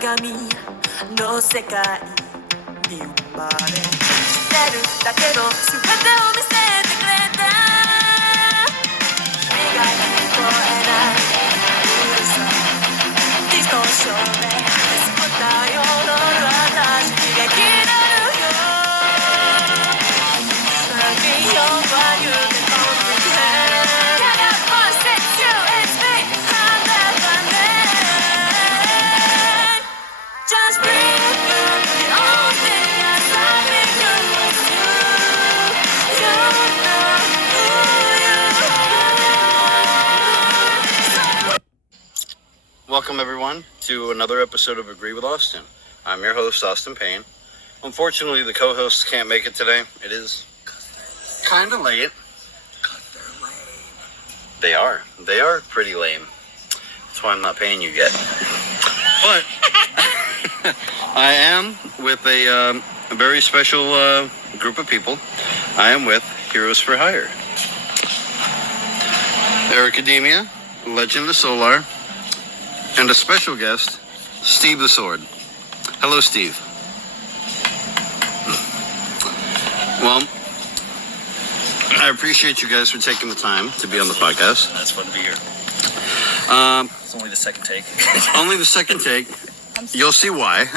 鏡の世界に生まれてるだけど全てを見せてくれた君が聞こえないうるさディストーションで救ったような私にが気になるよ Turning your value to comprehend Just breathe through the only thing inside me is you. You know who you are. Welcome everyone to another episode of Agree with Austin. I'm your host, Austin Payne. Unfortunately, the co-hosts can't make it today. It is kind of late. They are. They are pretty lame. That's why I'm not paying you yet. But I am with a very special group of people. I am with Heroes for Hire. Airica-Demia, Legend of Solar, and a special guest, Steve the Sword. Hello, Steve. Well, I appreciate you guys for taking the time to be on the podcast. It's fun to be here. It's only the second take. Only the second take. You'll see why.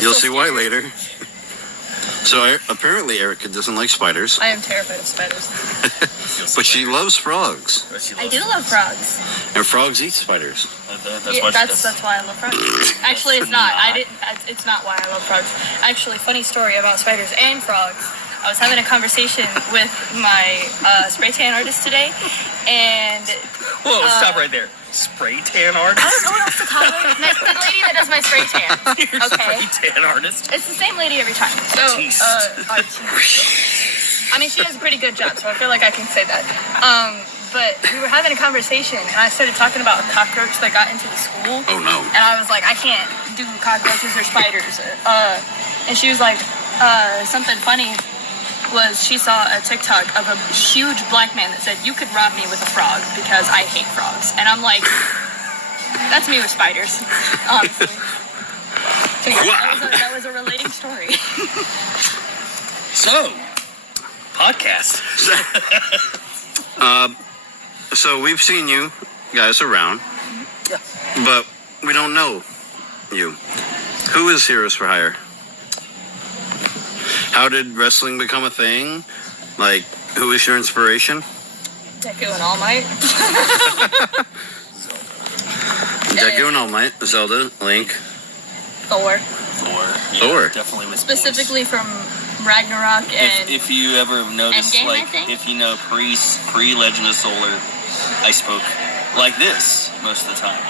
You'll see why later. So apparently Airica doesn't like spiders. I am terrified of spiders. But she loves frogs. I do love frogs. And frogs eat spiders. That's why I love frogs. Actually, it's not. It's not why I love frogs. Actually, funny story about spiders and frogs. I was having a conversation with my spray tan artist today, and whoa, stop right there. Spray tan artist? I don't know what else to call her. The lady that does my spray tan. You're okay. Spray tan artist? It's the same lady every time. So, artiste. I mean, she does a pretty good job, so I feel like I can say that. But we were having a conversation, and I started talking about a cockroach that got into the school. Oh, no. And I was like, I can't do cockroaches or spiders. And she was like, something funny was she saw a TikTok of a huge black man that said, you could rob me with a frog because I hate frogs. And I'm like, that's me with spiders, honestly. So yeah, that was a relating story. So, podcast. So we've seen you guys around, but we don't know you. Who is Heroes for Hire? How did wrestling become a thing? Like, who is your inspiration? Deku and All Might. Deku and All Might. Zelda, Link. Thor. Yeah, Thor. Definitely with specifically boys. From Ragnarok and if you ever noticed, Endgame, like, if you know pre Legend of Solar, I spoke like this most of the time.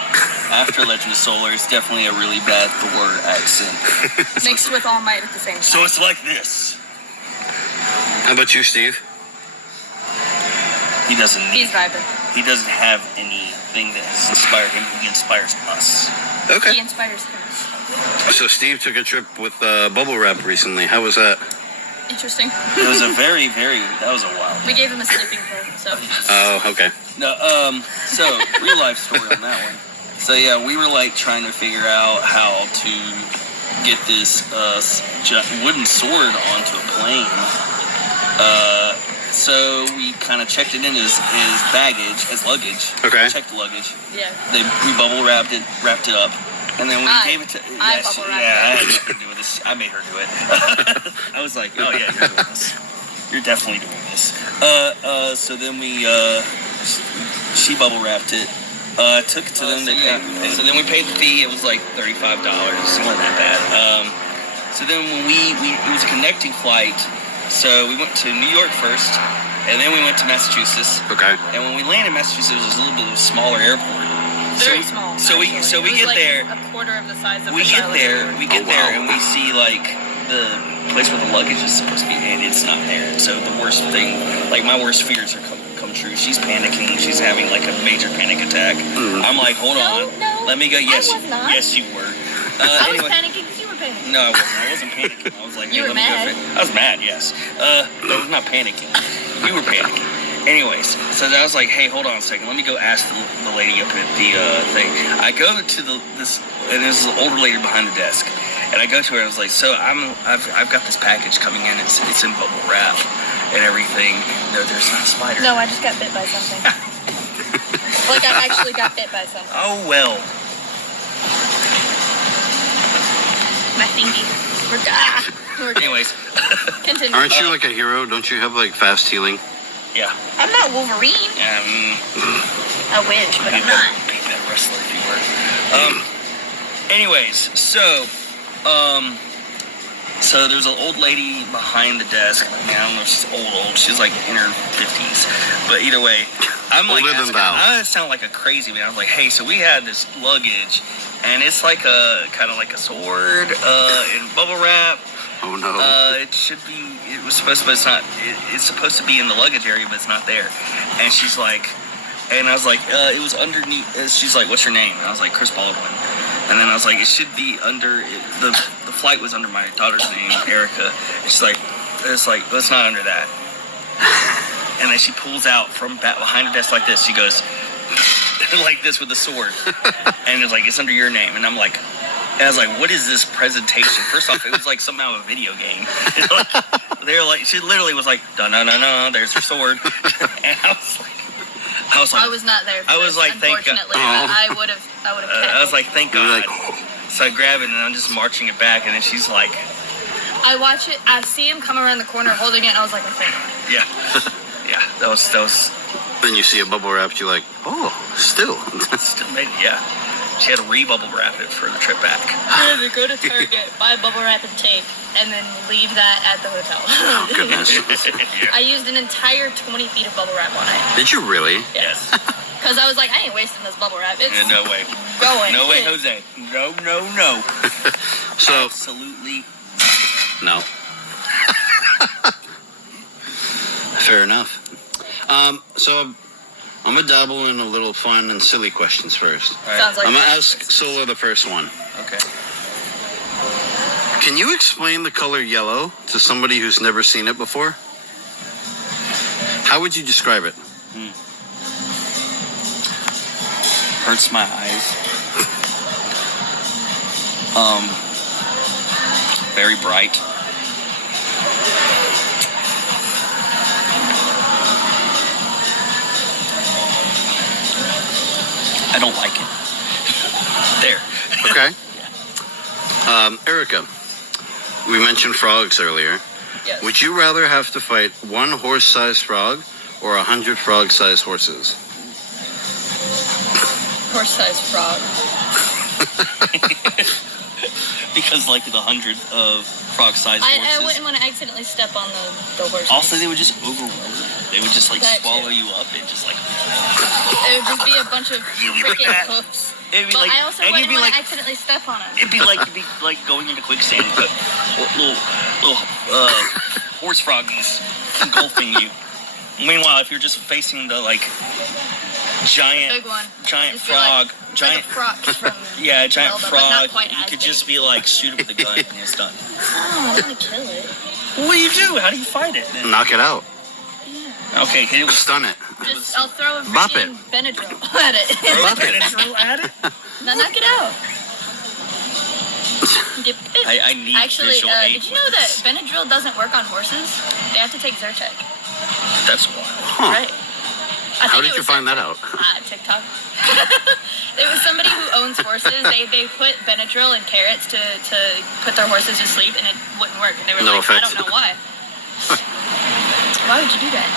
After Legend of Solar, it's definitely a really bad Thor accent. Mixed with All Might at the same time. So it's like this. How about you, Steve? He doesn't vibing. He doesn't have anything that has inspired him. He inspires us. Okay. He inspires him. So Steve took a trip with Bubble Wrap recently. How was that? Interesting. It was a that was a wild. We gave him a sleeping pill, so. Oh, okay. No, so real life story on that one. So yeah, we were like trying to figure out how to get this wooden sword onto a plane. So we kind of checked it in as baggage, as luggage. Okay. Checked the luggage. Yeah. We bubble wrapped it up. And then we gave it to... I bubble wrapped it. I had nothing to do with this. I made her do it. I was like, oh yeah, you're doing this. You're definitely doing this. So then she bubble wrapped it. Took it to them. So then we paid the fee. It was like $35. It wasn't that bad. So then when it was a connecting flight. So we went to New York first, and then we went to Massachusetts. Okay. And when we landed in Massachusetts, it was a little bit of a smaller airport. Very small. So we get like there. A quarter of the size of we the get there. airport. We get there, and we see like the place where the luggage is supposed to be, and it's not there. So the worst thing, like my worst fears are come true. She's panicking. She's having like a major panic attack. I'm like, hold on. No, let me go. Yes, I was not. Yes, you were. I was panicking because you were panicking. No, I wasn't. I wasn't panicking. I was like, you were mad. I was mad. Yes. No, I was not panicking. You were panicking. Anyways, so I was like, hey, hold on a second. Let me go ask the lady up at the thing. I go to this, and there's an older lady behind the desk. And I go to her, and I was like, so I've got this package coming in. It's in bubble wrap and everything. No, there's not a spider. No, I just got bit by something. Like, I actually got bit by something. Oh, well. My thingy. We're good. Anyways. Continue. Aren't you like a hero? Don't you have like fast healing? Yeah. I'm not Wolverine. I wish, but I'm not. Be that wrestler if you were. Anyways, so there's an old lady behind the desk. I mean, I don't know if she's old. She's like in her 50s. But either way, I'm like, Older than thou. I sound like a crazy man. I was like, hey, so we had this luggage, and it's like a kind of like a sword in bubble wrap. Oh no. It was supposed to, but it's not. It's supposed to be in the luggage area, but it's not there. And she's like, and I was like, it was underneath. She's like, what's your name? And I was like, Chris Baldwin. And then I was like, it should be under, the flight was under my daughter's name, Airica. And she's like, well, it's not under that. And then she pulls out from behind the desk like this. She goes, like this with the sword. And it's like, it's under your name. And I'm like, and I was like, what is this presentation? First off, it was like somehow a video game. They were like, she literally was like, no, there's her sword. And I was like, I was not there for I was this, like, thank God. unfortunately. I would have I was like, thank God. Like, So I grab it and I'm just marching it back, and then she's like, I watch it, I see him come around the corner holding it, and I was like, oh, thank God. yeah, that was then you see a bubble wrap, you're like, oh, still. still made, yeah. She had to re-bubble wrap it for the trip back. I had to go to Target, buy bubble wrap and tape, and then leave that at the hotel. Oh, goodness. Yeah. I used an entire 20 feet of bubble wrap on it. Did you really? Yes. Because I was like, I ain't wasting this bubble wrap. It's Yeah, no way. going. No way, Jose. No. So, Absolutely. no. Fair enough. So I'm gonna dabble in a little fun and silly questions first. All right. Sounds like I'm gonna ask Sola the first one. Okay. Can you explain the color yellow to somebody who's never seen it before? How would you describe it? Hurts my eyes. Very bright. I don't like it. There. Okay. Airica, we mentioned frogs earlier. Yes. Would you rather have to fight one horse-sized frog or 100 frog-sized horses? Horse-sized frog. Because like the 100 of frog-sized I horses. wouldn't want to accidentally step on the horse. Also, they would just overwhelm you. They would just like That swallow too. you up and just like. It would just be a bunch of You'd be like freaking that. hoofs. It'd be But like, I also and wouldn't you'd be want like, to accidentally step on it. you'd be like going into quicksand, but little horse froggies engulfing you. Meanwhile, if you're just facing the like giant Big one. giant Just be frog, like, giant like a frog from yeah, a giant Zelda, but not frog, quite you as could big. just be like shoot it with a gun and it's done. Oh, I want to kill it. What do you do? How do you fight it then? Knock it out. Okay, hit it with Stun it. Just, I'll throw a Bop freaking Benadryl at it. Bop it. Benadryl at it. Now knock it out. I need Actually, visual aid did you with know that this. Benadryl doesn't work on horses? They have to take Zyrtec. That's wild. Huh. Right. How did you find that out? TikTok. There was somebody who owns horses. They put Benadryl and carrots to put their horses to sleep, and it wouldn't work. And they were No like, effect. I don't know why. Why would you do that?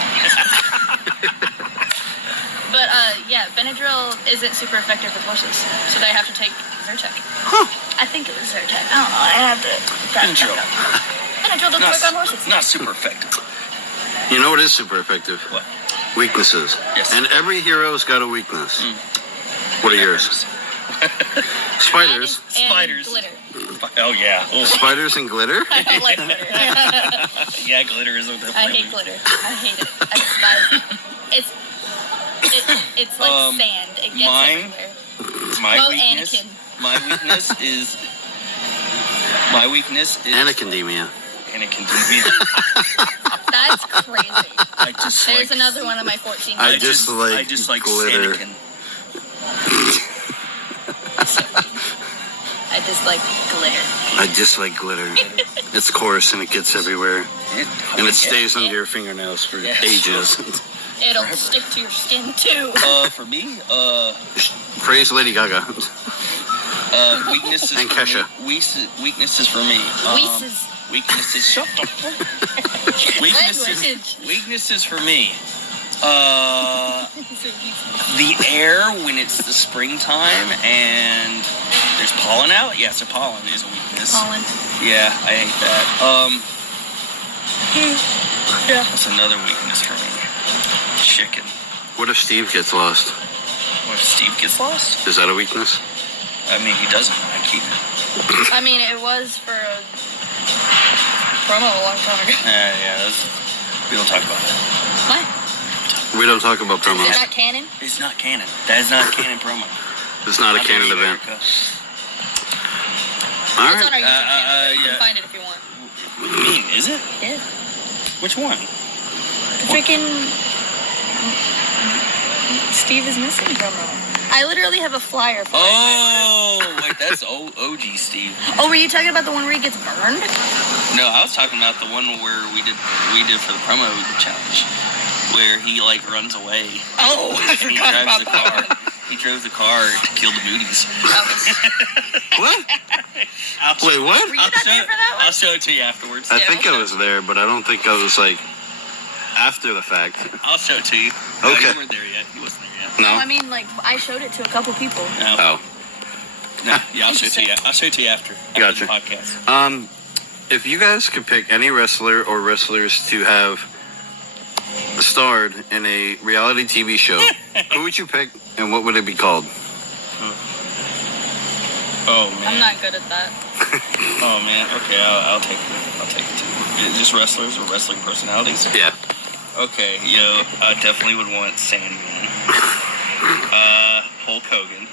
But yeah, Benadryl isn't super effective with horses, so they have to take Zyrtec. Huh. I think it was Zyrtec. I don't know. I have to. Benadryl. Benadryl doesn't work on horses. Not super effective. You know what is super effective? What? Weaknesses. Yes. And every hero's got a weakness. What are yours? Spiders. And Spiders. glitter. Oh yeah. Oh. Spiders and glitter? I don't like glitter. Yeah, glitter is a I hate glitter. I hate it. I despise it. It's like sand. It gets mine- everywhere. My Well, weakness. Anakin. My weakness is Airica-Demia. Anakin. That's crazy. I just There's like, another one of my 14. I just like I just like glitter. Anakin. I just like glitter. I just like glitter. It's coarse and it gets everywhere. And it stays under your fingernails for Yes. ages. It'll stick to your skin too. For me, Praise Lady Gaga. weaknesses And for Kesha. me. Weaknesses for me. Weeses. Weaknesses. Shut the fuck. Weaknesses for me. The air when it's the springtime and there's pollen out. Yeah, so pollen is a weakness. Pollen. Yeah, I hate that. Yeah, that's another weakness for me. Chicken. What if Steve gets lost? What if Steve gets lost? Is that a weakness? I mean, he doesn't. I keep it. I mean, it was for a promo a long time ago. Yeah, we don't talk about that. What? We don't talk about Is promos. it not canon? It's not canon. That is not a canon promo. It's not a Not canon in event. America. All It's on our right. YouTube channel. You yeah. can find it if you want. What do you mean? Is it? Yeah. Which one? The freaking Steve is missing promo. I literally have a flyer for it. Oh, wait, that's OG Steve. Oh, were you talking about the one where he gets burned? No, I was talking about the one where we did for the promo challenge, where he like runs away. Oh, I And he forgot drives about the that car. one. He drove the car to kill the booties. What? Wait, what? Were you not there for that one? I'll show it to you afterwards. I think I was there, but I don't think I was like after the fact. I'll show it to you. No, Okay. you weren't there yet. He wasn't there yet. No, I No. mean, like, I showed it to a couple people. No. Oh. No. Yeah, I'll show it to you. I'll show it to you after Gotcha. the podcast. If you guys could pick any wrestler or wrestlers to have starred in a reality TV show, who would you pick and what would it be called? Oh man. I'm not good at that. Oh man. Okay, I'll take it. I'll take it too. Is it just wrestlers or wrestling personalities? Yeah. Okay, I definitely would want Sandman. Hulk Hogan.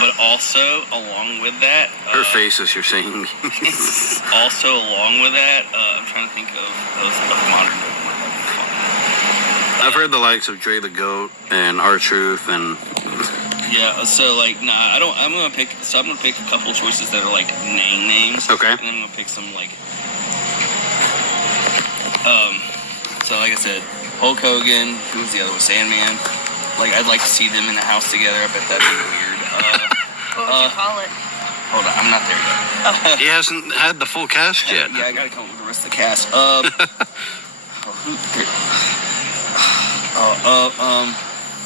But also, along with that... Her face as you're saying. Also, along with that, I'm trying to think of modern day. I've heard the likes of Dre the Goat and R-Truth and... Yeah, so, like, nah, I'm gonna pick a couple choices that are, like, names. Okay. And then I'm gonna pick some, like... So, like I said, Hulk Hogan, who's the other one? Sandman. Like, I'd like to see them in the house together. I bet that'd be weird. What would you call it? Hold on, I'm not there yet. He hasn't had the full cast yet. Yeah, I gotta come up with the rest of the cast.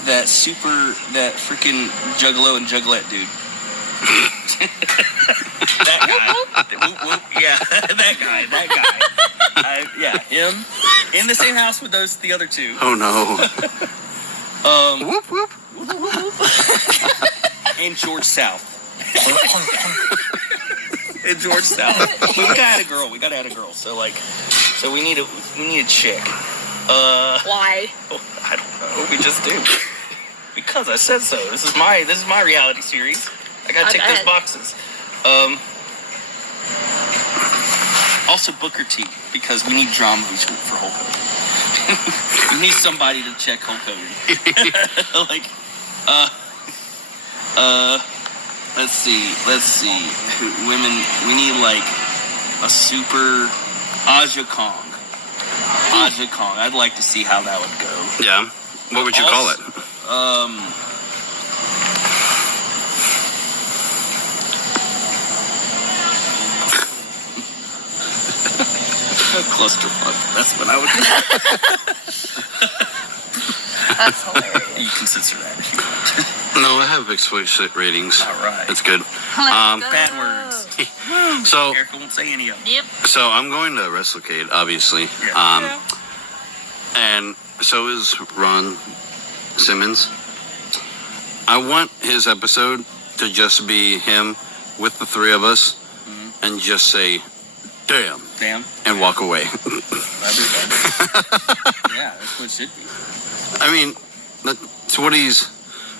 That freaking Juggalo and Juggalette dude. That guy. Whoop, whoop. Yeah, that guy. Yeah, him. In the same house with the other two. Oh no. Whoop whoop. And George South. And George South. We gotta add a girl. So we need a chick. Why? I don't know. We just do. Because I said so. This is my reality series. I gotta tick those boxes. Also Booker T, because we need drama for Hulk Hogan. We need somebody to check Hulk Hogan. Like, let's see. Women, we need like a super Aja Kong. I'd like to see how that would go. Yeah. What would you call it? A clusterfuck. That's what I would do. That's hilarious. You can censor that if you want. No, I have explicit ratings. All right. It's good. Bad words. So Erica won't say any of them. Yep. So I'm going to WrestleCade, obviously. Yeah. And so is Ron Simmons. I want his episode to just be him with the three of us and just say, damn, and walk away. That'd be fun. Yeah, that's what it should be. I mean, that's what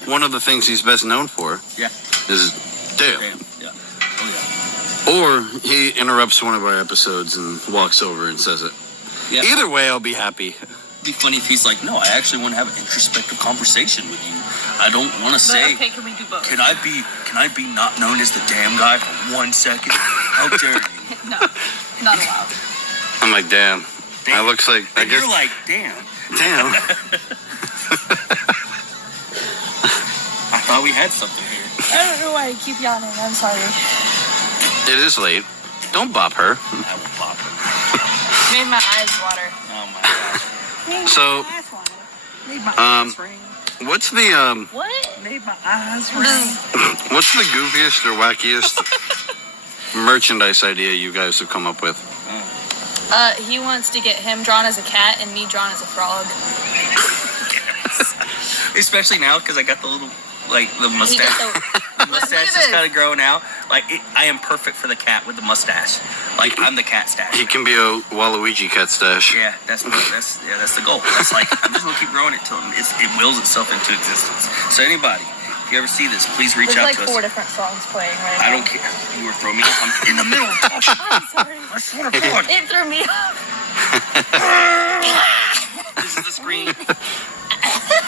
one of the things he's best known for. Yeah. Is damn. Yeah. Oh, yeah. Or he interrupts one of our episodes and walks over and says it. Yeah. Either way, I'll be happy. It'd be funny if he's like, no, I actually want to have an introspective conversation with you. I don't want to say. Okay, can we do both? Can I be not known as the damn guy for 1 second? How dare you? No, not allowed. I'm like, damn. That looks like. I And guess. you're like, damn. Damn. I thought we had something here. I don't know why I keep yawning. I'm sorry. It is late. Don't bop her. I will pop it. Made my eyes water. Oh my gosh. So, Made my Um, eyes ring. what's the What? Made my eyes ring. what's the goofiest or wackiest merchandise idea you guys have come up with? He wants to get him drawn as a cat and me drawn as a frog. Especially now because I got the little, like, the He mustache. got The mustache Look at is this. kind of growing out. Like, I am perfect for the cat with the mustache. Like, I'm the cat stash. He can be a Waluigi cat stash. Yeah, that's the goal. That's like, I'm just gonna keep growing it till it wills itself into existence. So anybody, if you ever see this, please reach There's out like to us. 4 different songs playing right now. I don't care. You were throwing me off. I'm in the middle of talking. I'm sorry. I swear to God. It threw me off. This is the screen.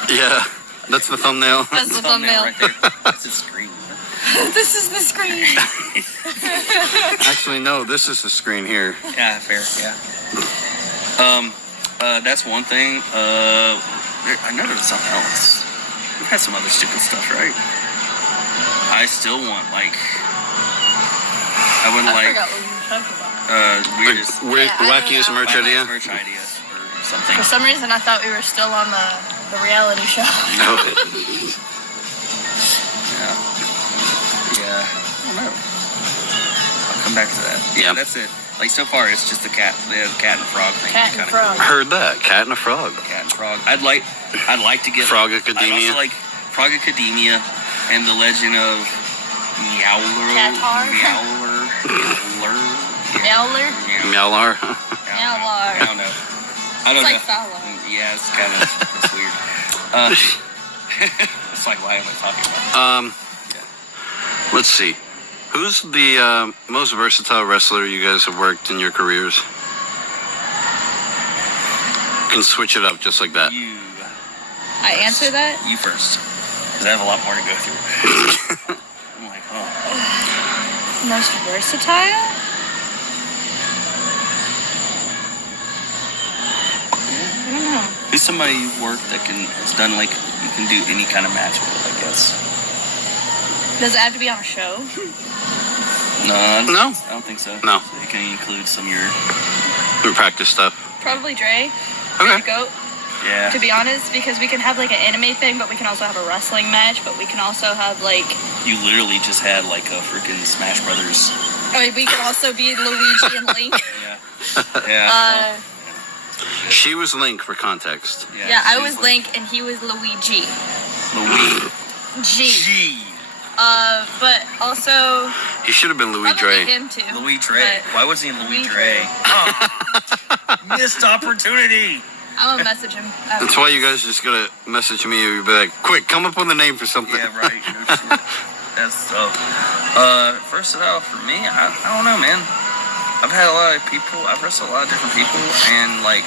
Yeah, that's the thumbnail. That's the thumbnail. right there. That's the screen. This is the screen. Actually, no, this is the screen here. Yeah, fair. Yeah. That's one thing. I know there was something else. We've had some other stupid stuff, right? I still want I would I like forgot what you were talking about. weirdest Weird, Yeah, I don't wackiest know. merch idea. merch idea or something. For some reason, I thought we were still on the reality show. No. Yeah. I don't know. I'll come back to that. Yeah, Yeah. that's it. Like, so far, it's just the cat and frog thing. Cat and Kinda frog. Heard that. Cat and a frog. cool. Cat and frog. I'd like to get Frog-Academia. I'd also like Frog-Academia and the Legend of Meowler. Catar? Meowler. Yowler? Meowlar. I Yowler. don't know. I don't It's know. like Fowler. Yeah, it's kind of it's weird. It's like, why am I talking about? Let's see. Who's the most versatile wrestler you guys have worked in your careers? You can switch it up just like that. You. I answer that? You first, because I have a lot more to go through. I'm like, oh. Most versatile? I don't know. Who's somebody you've worked that has done, like, you can do any kind of match with, I guess? Does it have to be on a show? No. No. I don't think so. No. So you can include some of your... We practice stuff. Probably Dre. Okay. Goat. Yeah. To be honest, because we can have like an anime thing, but we can also have a wrestling match, but we can also have like... You literally just had, like, a freaking Smash Brothers. Oh, we can also be Luigi and Link. Yeah. She was Link for context. Yeah, I she was Link and he was Luigi. Luigi. G. But also... He should have been Louis Probably Dre. him too. Louis Dre. but Why wasn't he Louis Louis Dre? Missed opportunity. I'm gonna message him. That's why you guys just gotta message me and be like, quick, come up with a name for something. Yeah, right. No shit. That's so. First of all, for me, I don't know, man. I've had a lot of people. I've wrestled a lot of different people, and like,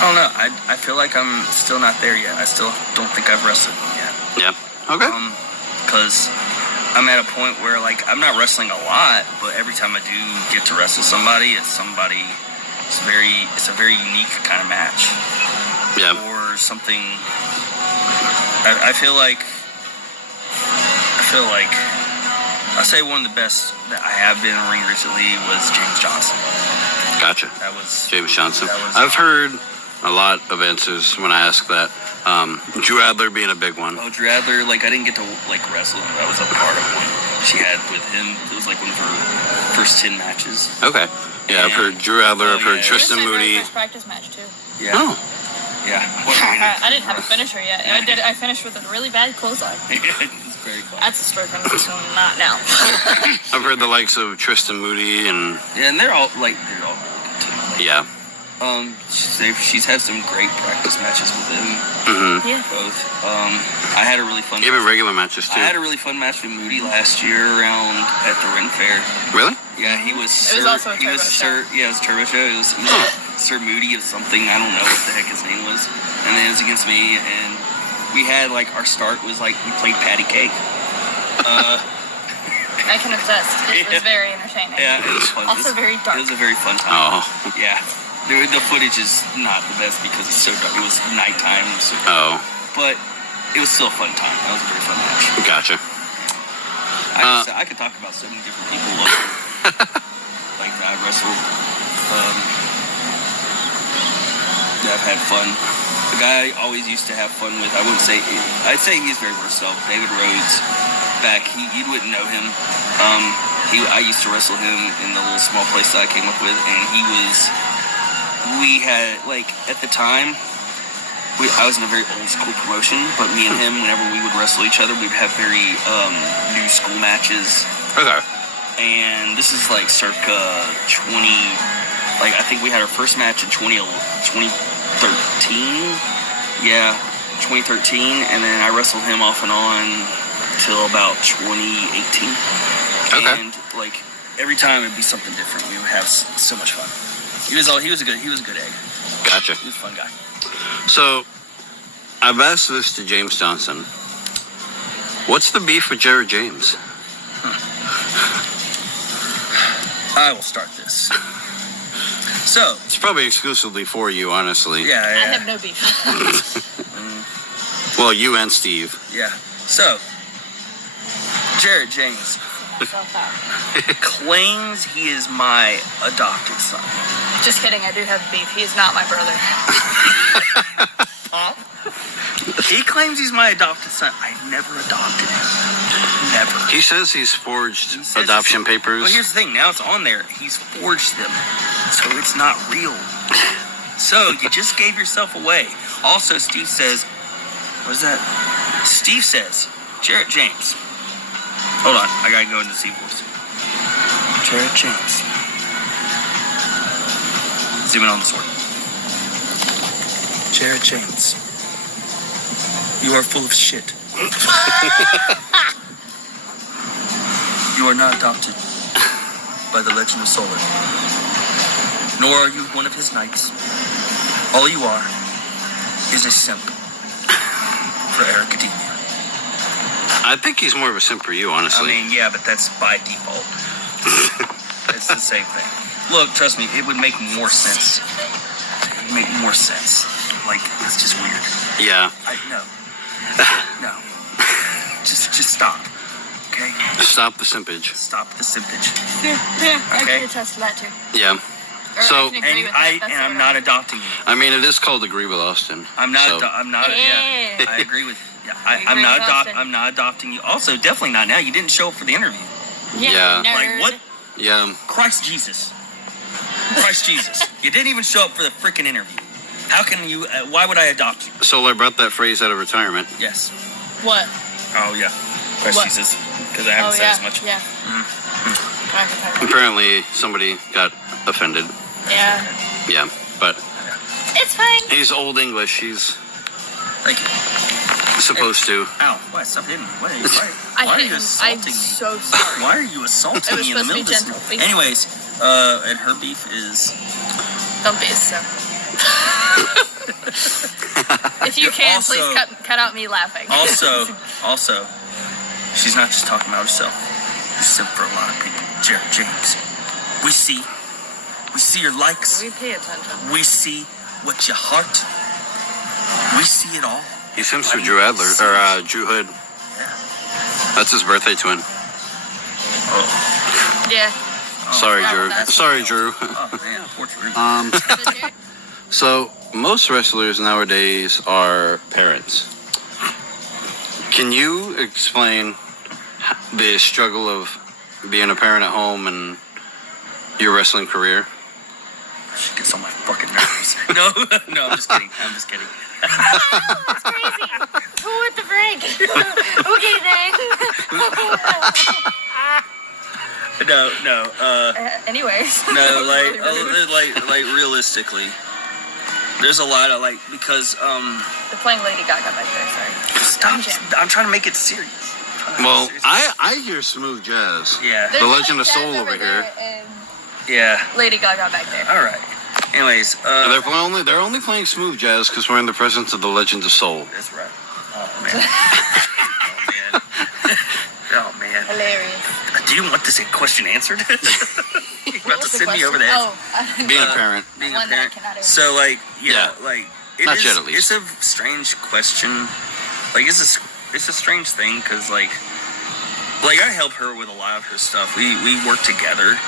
I don't know. I feel like I'm still not there yet. I still don't think I've wrestled yet. Yeah. Okay. Because I'm at a point where, like, I'm not wrestling a lot, but every time I do get to wrestle somebody, it's a very unique kind of match. Yeah. Or something. I feel like I'll say one of the best that I have been in the ring recently was James Johnson. Gotcha. That was James Johnson. that was- I've heard a lot of answers when I ask that. Drew Adler being a big one. Oh, Drew Adler, like, I didn't get to, like, wrestle him. That was a part of one she had with him. It was, like, one of her first 10 matches. Okay. Yeah, I've heard Drew Adler. I've heard yeah. Tristan This is my very Moody. first practice match too. Yeah. Oh. Yeah. I didn't have a finisher yet. I finished with a really bad clothesline. It's very fun. That's a story from this one, not now. I've heard the likes of Tristan Moody and Yeah, and they're all really good too. Like, yeah. she's had some great practice matches with him. Mm-hmm. Yeah. Both. I had a really fun. Even regular matches too. I had a really fun match with Moody last year around at the Ren Fair. Really? Yeah, he was. It was also a turbo show. Yeah, it was a turbo show. It was Sir Moody of something. I don't know what the heck his name was. And then it was against me, and we had like our start was like we played patty cake. I can attest. It was very entertaining. Yeah, it was fun. Also very dark. It was a very fun time. Oh. Yeah. The footage is not the best because it's so dark. It was nighttime. So, but it was still a fun time. That was a very fun match. Gotcha. I could talk about so many different people. Like I wrestled. Yeah, I've had fun. The guy I always used to have fun with, I'd say he's very versatile. David Rhodes, back, you wouldn't know him. I used to wrestle him in the little small place that I came up with, and we had, like, at the time, I was in a very old school promotion, but me and him, whenever we would wrestle each other, we'd have very new school matches. Okay. And this is like circa 20, like I think we had our first match in 2013. Yeah, 2013, and then I wrestled him off and on till about 2018. Okay. And like every time it'd be something different. We would have so much fun. He was a good egg. Gotcha. He was a fun guy. So, I've asked this to James Johnson. What's the beef with Jared James? I will start this. So It's probably exclusively for you, honestly. yeah. I have no beef. Well, you and Steve. Yeah. So Jared James Myself out. claims he is my adopted son. Just kidding. I do have beef. He's not my brother. Pop. He claims he's my adopted son. I never adopted him. Never. He says he's forged He says adoption it's- papers. Well, here's the thing. Now it's on there. He's forged them, so it's not real. So you just gave yourself away. Also, Steve says, what is that? Steve says, Jared James. Hold on. I gotta go into Steve voice. Jared James. Zoom in on the sword. Jared James. You are full of shit. You are not adopted by the Legend of Solar. Nor are you one of his knights. All you are is a simp for Airica-Demia. I think he's more of a simp for you, I honestly. mean, yeah, but that's by default. It's the same thing. Look, trust me, it would make more sense. It would make more sense. Like, it's just weird. Yeah. No. No. Just stop. Okay? Stop the simpage. Stop the simpage. I Okay. can attest to that too. Yeah. Or So- I can agree with that. That's I'm what not adopting you. I mean, it is called Agree with Austin. I'm not. So, I'm not. Yeah. Yeah. I agree with. Yeah. I I'm agree not with Austin. I'm not adopting you. Also, definitely not now. You didn't show up for the interview. Yeah. Nerd. Like what? yeah. Christ Jesus. Christ Jesus. You didn't even show up for the freaking interview. How can you? Why would I adopt you? So I brought that phrase out of retirement. Yes. What? Oh yeah. Christ What? Jesus. Because I haven't Oh said yeah. as much. Yeah. Apparently, somebody got offended. Yeah. Yeah. But It's fine. he's Old English. He's Thank you. supposed to. Ow! Why stop hitting me? Why I are hit you him. assaulting I'm me? so sorry. Why are you assaulting It was me in the supposed to middle be of this? gentle. Please. Anyways, and her beef is. Don't be so. If you can, Also- please cut out me laughing. Also, she's not just talking about herself. You simp for a lot of people. Jared James. We see your likes. We pay attention. We see what your heart. We see it all. He simps for Drew Adler or Drew Hood. Yeah. That's his birthday twin. Oh, Yeah. Sorry, wow, Drew. that's- Sorry, Drew. oh man, poor Drew. So most wrestlers nowadays are parents. Can you explain the struggle of being a parent at home and your wrestling career? She gets on my fucking nerves. No, I'm just kidding. That's crazy. What the frick? Okay then. No. Anyways. No, like realistically, There's a lot of because They're playing Lady Gaga back there. Sorry. stop. Jam. I'm trying to make it serious. Well, I hear smooth jazz. Yeah. The Legend of Soul over here. And Yeah. Lady Gaga back there. All right. Anyways, They're only playing smooth jazz because we're in the presence of the Legend of Soul. that's right. Oh man. Oh man. Hilarious. Do you want this question answered? You're about to was the send me over the edge. Oh, Being a parent. Being One a that I parent. cannot answer. So Yeah. Not yet, at least. It's a strange question. It's a strange thing because I help her with a lot of her stuff. We work together.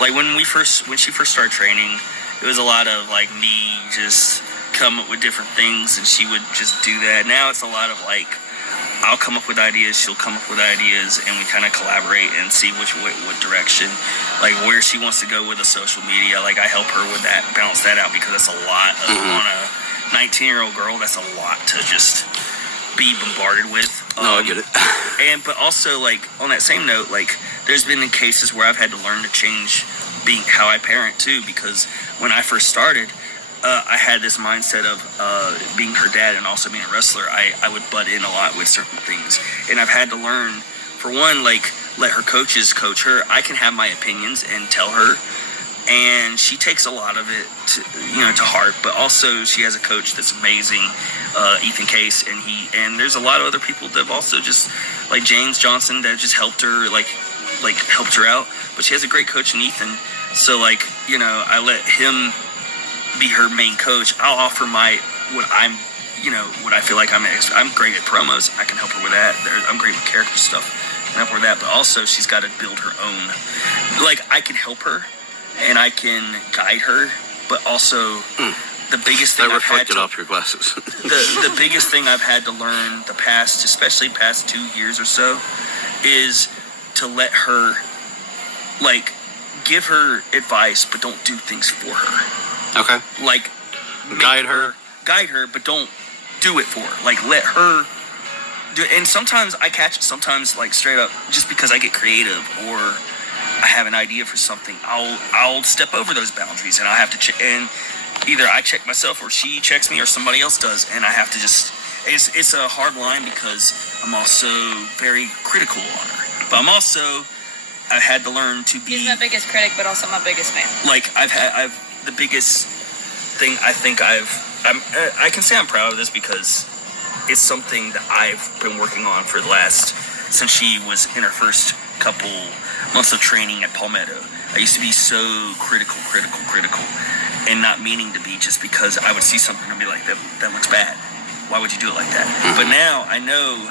Like when she first started training, it was a lot of me just come up with different things and she would just do that. Now it's a lot of I'll come up with ideas, she'll come up with ideas, and we kind of collaborate and see what direction, where she wants to go with the social media. I help her with that, balance that out because that's a lot on a 19-year-old girl. That's a lot to just be bombarded with. No, I get it. But also on that same note, there's been cases where I've had to learn to change how I parent too, because when I first started, I had this mindset of being her dad and also being a wrestler. I would butt in a lot with certain things, and I've had to learn, for one, let her coaches coach her. I can have my opinions and tell her, and she takes a lot of it to heart. But also, she has a coach that's amazing, Ethan Case, and there's a lot of other people that have also just James Johnson that just helped her helped her out. But she has a great coach in Ethan, so I let him be her main coach. I'll offer what I feel like I'm great at promos. I can help her with that. I'm great with character stuff. I can help her with that. But also, she's got to build her own. I can help her, and I can guide her. But also, the biggest thing That I've had reflected to off your glasses. the biggest thing I've had to learn especially past 2 years or so, is to let her, give her advice, but don't do things for her. Okay. Guide her, but don't do it for her. Let her do it. And sometimes I catch it, sometimes straight up, just because I get creative or I have an idea for something, I'll step over those boundaries, and I have to and either I check myself or she checks me or somebody else does, and I have to just, it's a hard line because I'm also very critical on her. But I've had to learn to be... He's my biggest critic, but also my biggest fan. The biggest thing I can say I'm proud of this because it's something that I've been working on for since she was in her first couple months of training at Palmetto. I used to be so critical, and not meaning to be, just because I would see something and be like, that looks bad. Why would you do it like that? But now I know,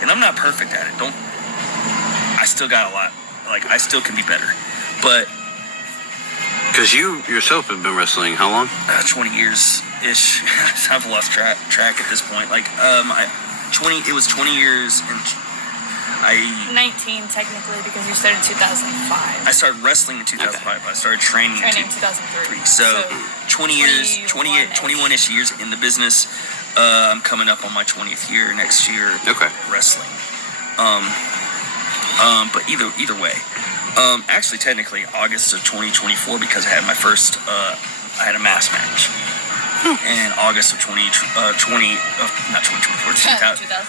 and I'm not perfect at it. I still got a lot. I still can be better. But... Because you yourself have been wrestling how long? 20 years-ish. I've lost track at this point. It was 20 years, and 19 technically, because you started in 2005. I started wrestling in 2005. Okay. I started training in 2003. So 20 years, 21-ish years in the business. I'm coming up on my 20th year next year. Okay. Wrestling. But either way. Actually, technically, August of 2024, because I had my first, I had a mass match. In August of 2024,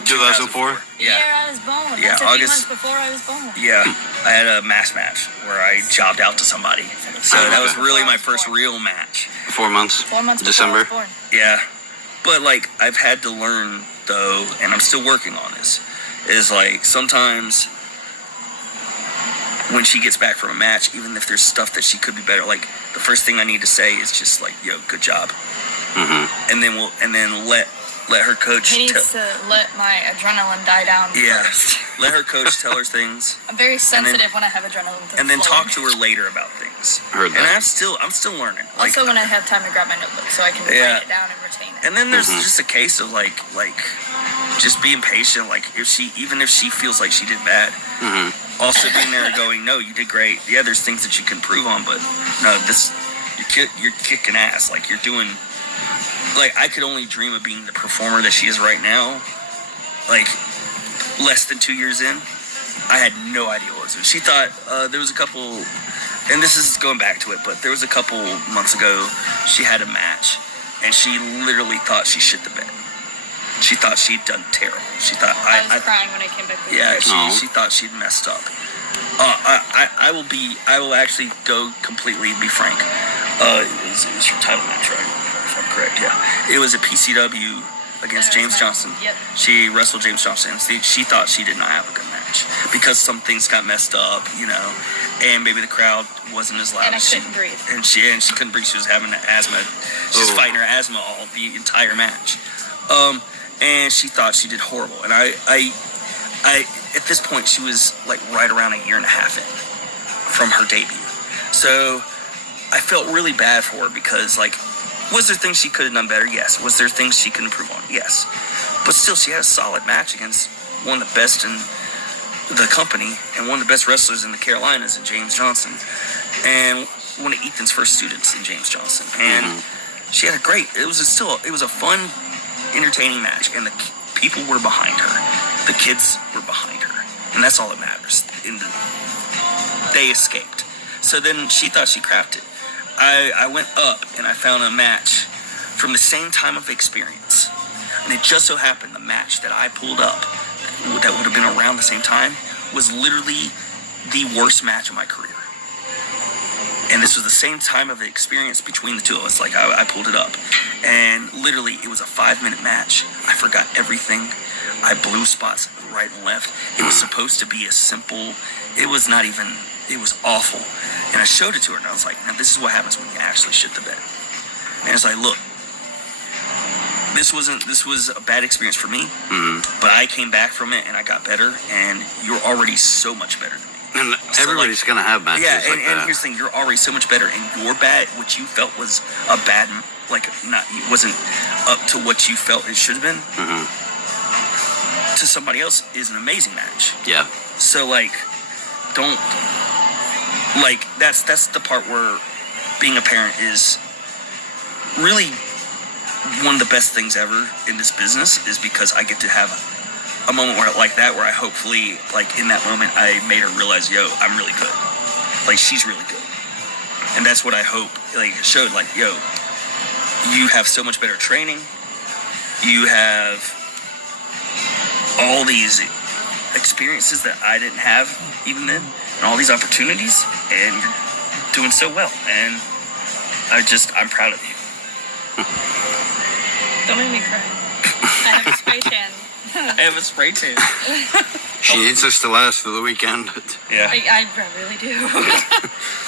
2004? Yeah. Year I was born. Yeah, That's a few months before I was born. Yeah, I had a mass match where I jobbed out to somebody. So that was really my first real match. 4 months? 4 months December? before I was born. Yeah. But, I've had to learn, though, and I'm still working on this, is, sometimes when she gets back from a match, even if there's stuff that she could be better, the first thing I need to say is just, yo, good job. Mm-hmm. And then let her coach. He needs to let my adrenaline die down. Yeah, first. let her coach tell her things. I'm very sensitive when I have adrenaline. And then talk to her later about things. Heard that. And I'm still learning. Also, when I have time to grab my notebook, so I can write it down and retain it. And then there's just a case of just being patient. Even if she feels like she did bad, also being there and going, no, you did great. Yeah, there's things that you can improve on, but no, you're kicking ass. You're doing. I could only dream of being the performer that she is right now. Less than 2 years in, I had no idea what it was. She thought there was a couple and this is going back to it, but there was a couple months ago, she had a match, and she literally thought she shit the bed. She thought she'd done terrible. She thought I was crying when I came back. Yeah, she thought she'd messed up. I will actually go completely be frank. It was your title match, right? If I'm correct, yeah. It was a PCW against James Johnson. Yep. She wrestled James Johnson, and she thought she did not have a good match because some things got messed up, and maybe the crowd wasn't as loud. And I couldn't breathe. And she couldn't breathe. She was having asthma. She was fighting her asthma all the entire match. And she thought she did horrible. And I at this point, she was like right around a year and a half in from her debut. So I felt really bad for her because, like, was there things she could have done better? Yes. Was there things she could improve on? Yes. But still, she had a solid match against one of the best in the company and one of the best wrestlers in the Carolinas, in James Johnson, and one of Ethan's first students in James Johnson. And she had it was a fun, entertaining match, and the people were behind her. The kids were behind her, and that's all that matters. They escaped. So then she thought she crapped it. I went up and I found a match from the same time of experience, and it just so happened the match that I pulled up that would have been around the same time was literally the worst match of my career. And this was the same time of the experience between the two of us. Like, I pulled it up, and literally it was a 5-minute match. I forgot everything. I blew spots right and left. It was supposed to be a simple, it was awful. And I showed it to her, and I was like, now this is what happens when you actually shit the bed. And it's like, look, this was a bad experience for me, but I came back from it and I got better, and you're already so much better than me. And everybody's going to have matches and that. Here's the thing, you're already so much better, and your bad, what you felt was a bad, like, it wasn't up to what you felt it should have been, to somebody else is an amazing match. Yeah. So, like, don't, like, that's the part where being a parent is really one of the best things ever in this business, is because I get to have a moment where I hopefully, like, in that moment, I made her realize, yo, I'm really good. Like, she's really good. And that's what I hope, like, it showed, like, yo, you have so much better training. You have all these experiences that I didn't have even then, and all these opportunities, and you're doing so well. And I'm proud of you. Don't make me cry. I have a spray tan. I have a spray tan. She needs us to last for the weekend. Yeah. I really do.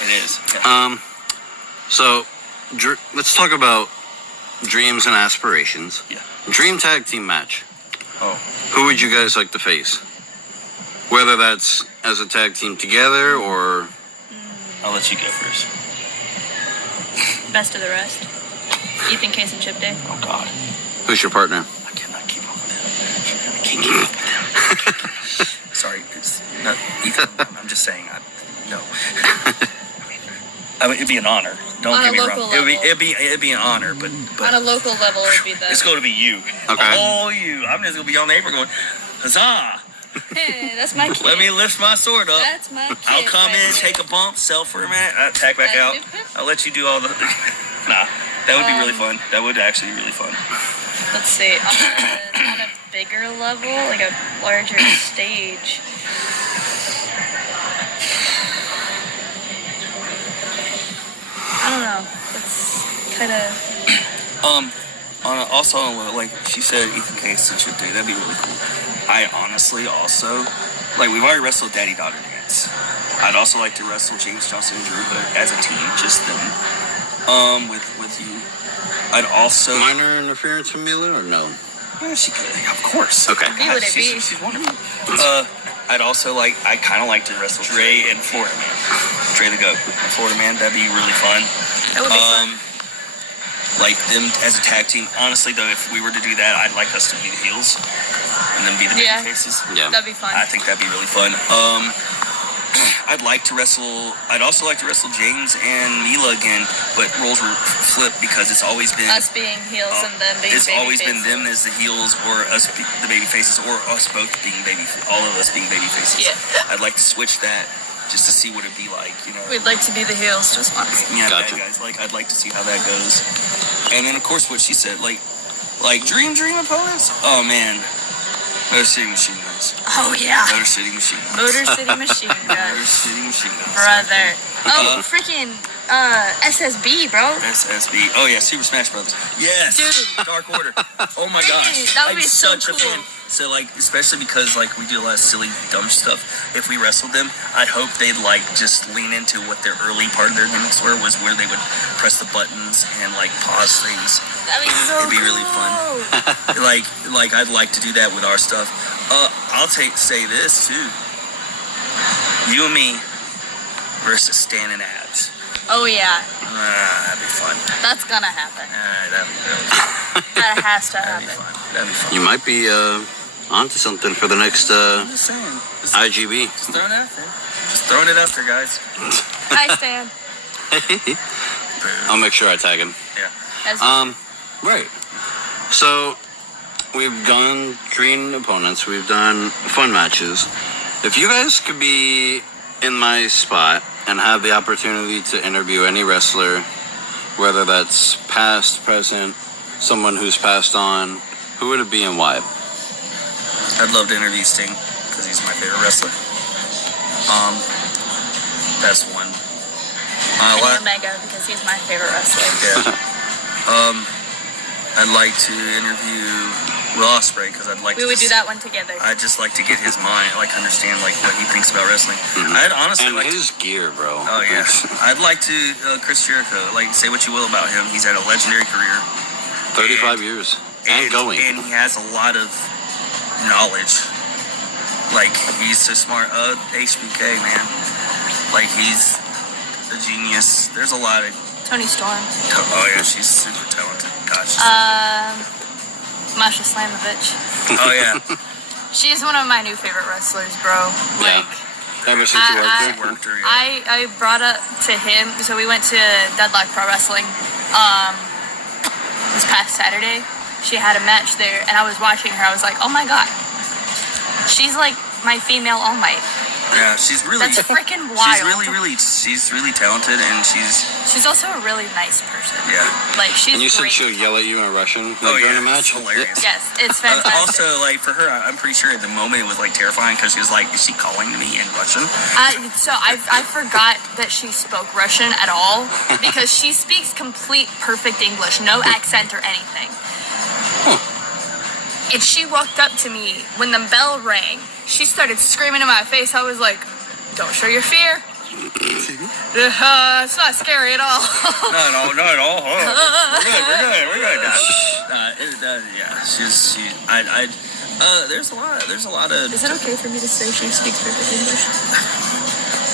It is. Yeah. So, let's talk about dreams and aspirations. Yeah. Dream tag team match. Oh. Who would you guys like to face? Whether that's as a tag team together or... I'll let you go first. Best of the rest. Ethan Case and Chip Day. Oh, God. Who's your partner? I cannot keep up with him. I can't keep up with him. Sorry, it's not Ethan. I'm just saying, no. I mean, it'd be an honor. Don't On get a me local wrong. level. It'd be an honor, but On a local level, it would be the... it's going to be you. Okay. Oh, you. I'm just going to be on the apron going, huzzah! Hey, that's my kid. Let me lift my sword up. That's my kid. I'll come right in, there. take a bump, sell for a minute, tag back out. I'll let you do all the... Nah, that would be really fun. That would actually be really fun. Let's see. On a bigger level, like a larger stage. I don't know. It's kind of... Also, like she said, Ethan Case and Chip Day, that'd be really cool. I honestly also, like, we've already wrestled Daddy-Daughter Dance. I'd also like to wrestle James Johnson and Drew Hood as a team, just them, with you. I'd also... Minor interference from Mila or no? She could, of course. Okay. Who would it be? She's wonderful. I'd also I kind of like to wrestle Dre and Florida Man. Dre the Goat. Florida Man, that'd be really fun. That would be fun. Like them as a tag team. Honestly, though, if we were to do that, I'd like us to be the heels and then be the baby faces. Yeah. That'd be fun. I think that'd be really fun. I'd also like to wrestle James and Mila again, but roles were flipped because it's always been Us being heels and them being it's baby always faces. been them as the heels, or us the baby faces, or us both being all of us being baby faces. Yeah. I'd like to switch that just to see what it'd be like, you know. We'd like to be the heels just once. Yeah, Gotcha. bad guys. Like, I'd like to see how that goes. And then, of course, what she said, like dream opponents. Oh man, Motor City Machine Guns. Oh yeah. Motor City Machine Guns. Motor City Machine Motor Guns. City Machine Guns. Brother. Oh, freaking SSB, bro. SSB. Oh yeah, Super Smash Brothers. Yes. Dude. Dark Order. Oh my gosh. That would I'm be so such a cool. fan. So like, especially because like we do a lot of silly, dumb stuff. If we wrestled them, I'd hope they'd like just lean into what their early part of their gimmicks were, was where they would press the buttons and like pause things. That'd be so It'd be really fun. like I'd like to do that with our stuff. I'll say this too. You and me versus Stan and Abs. Oh yeah. That'd be fun. That's gonna happen. That'd be really fun. That has to That'd be happen. fun. That'd be fun. You might be onto something for the next I'm just saying. IGB. Just throwing it out there. Just throwing it out there, guys. Hi, Stan. I'll make sure I tag him. Yeah. As Right. So we've done green opponents. We've done fun matches. If you guys could be in my spot and have the opportunity to interview any wrestler, whether that's past, present, someone who's passed on, who would it be and why? I'd love to interview Sting because he's my favorite wrestler. That's one. Kenny Omega, because he's my favorite wrestler. Yeah. I'd like to interview Will Ospreay because I'd like We to would do that one together. I'd just like to get his mind, like understand like what he thinks about wrestling. I'd honestly And like his gear, bro. Oh yeah, I'd like to Chris Jericho. Like, say what you will about him, he's had a legendary career. 35 years. And going. And he has a lot of knowledge. Like, he's so smart. HBK, man. Like, he's a genius. There's a lot of... Tony Storm. Oh, yeah, she's super talented. Gosh. Masha Slamovich. Oh, yeah. She's one of my new favorite wrestlers, bro. Yeah. Like, Ever since you worked there? Worked her, yeah. I brought up to him, so we went to Deadlock Pro Wrestling this past Saturday. She had a match there, and I was watching her. I was like, oh my god. She's like my female All Might. Yeah, she's really... That's freaking wild. She's really talented, and she's... She's also a really nice person. Yeah. Like, she's And you said great. she'll yell at you in Russian Oh, during yeah, a match? it's hilarious. Yes, it's fantastic. Also, like, for her, I'm pretty sure at the moment it was, like, terrifying because she was like, is she calling to me in Russian? I forgot that she spoke Russian at all because she speaks complete perfect English, no accent or anything. And she walked up to me when the bell rang. She started screaming in my face. I was like, don't show your fear. It's not scary at all. Not at all. Oh, we're good. There's a lot of. Is it okay for me to say she speaks perfect English?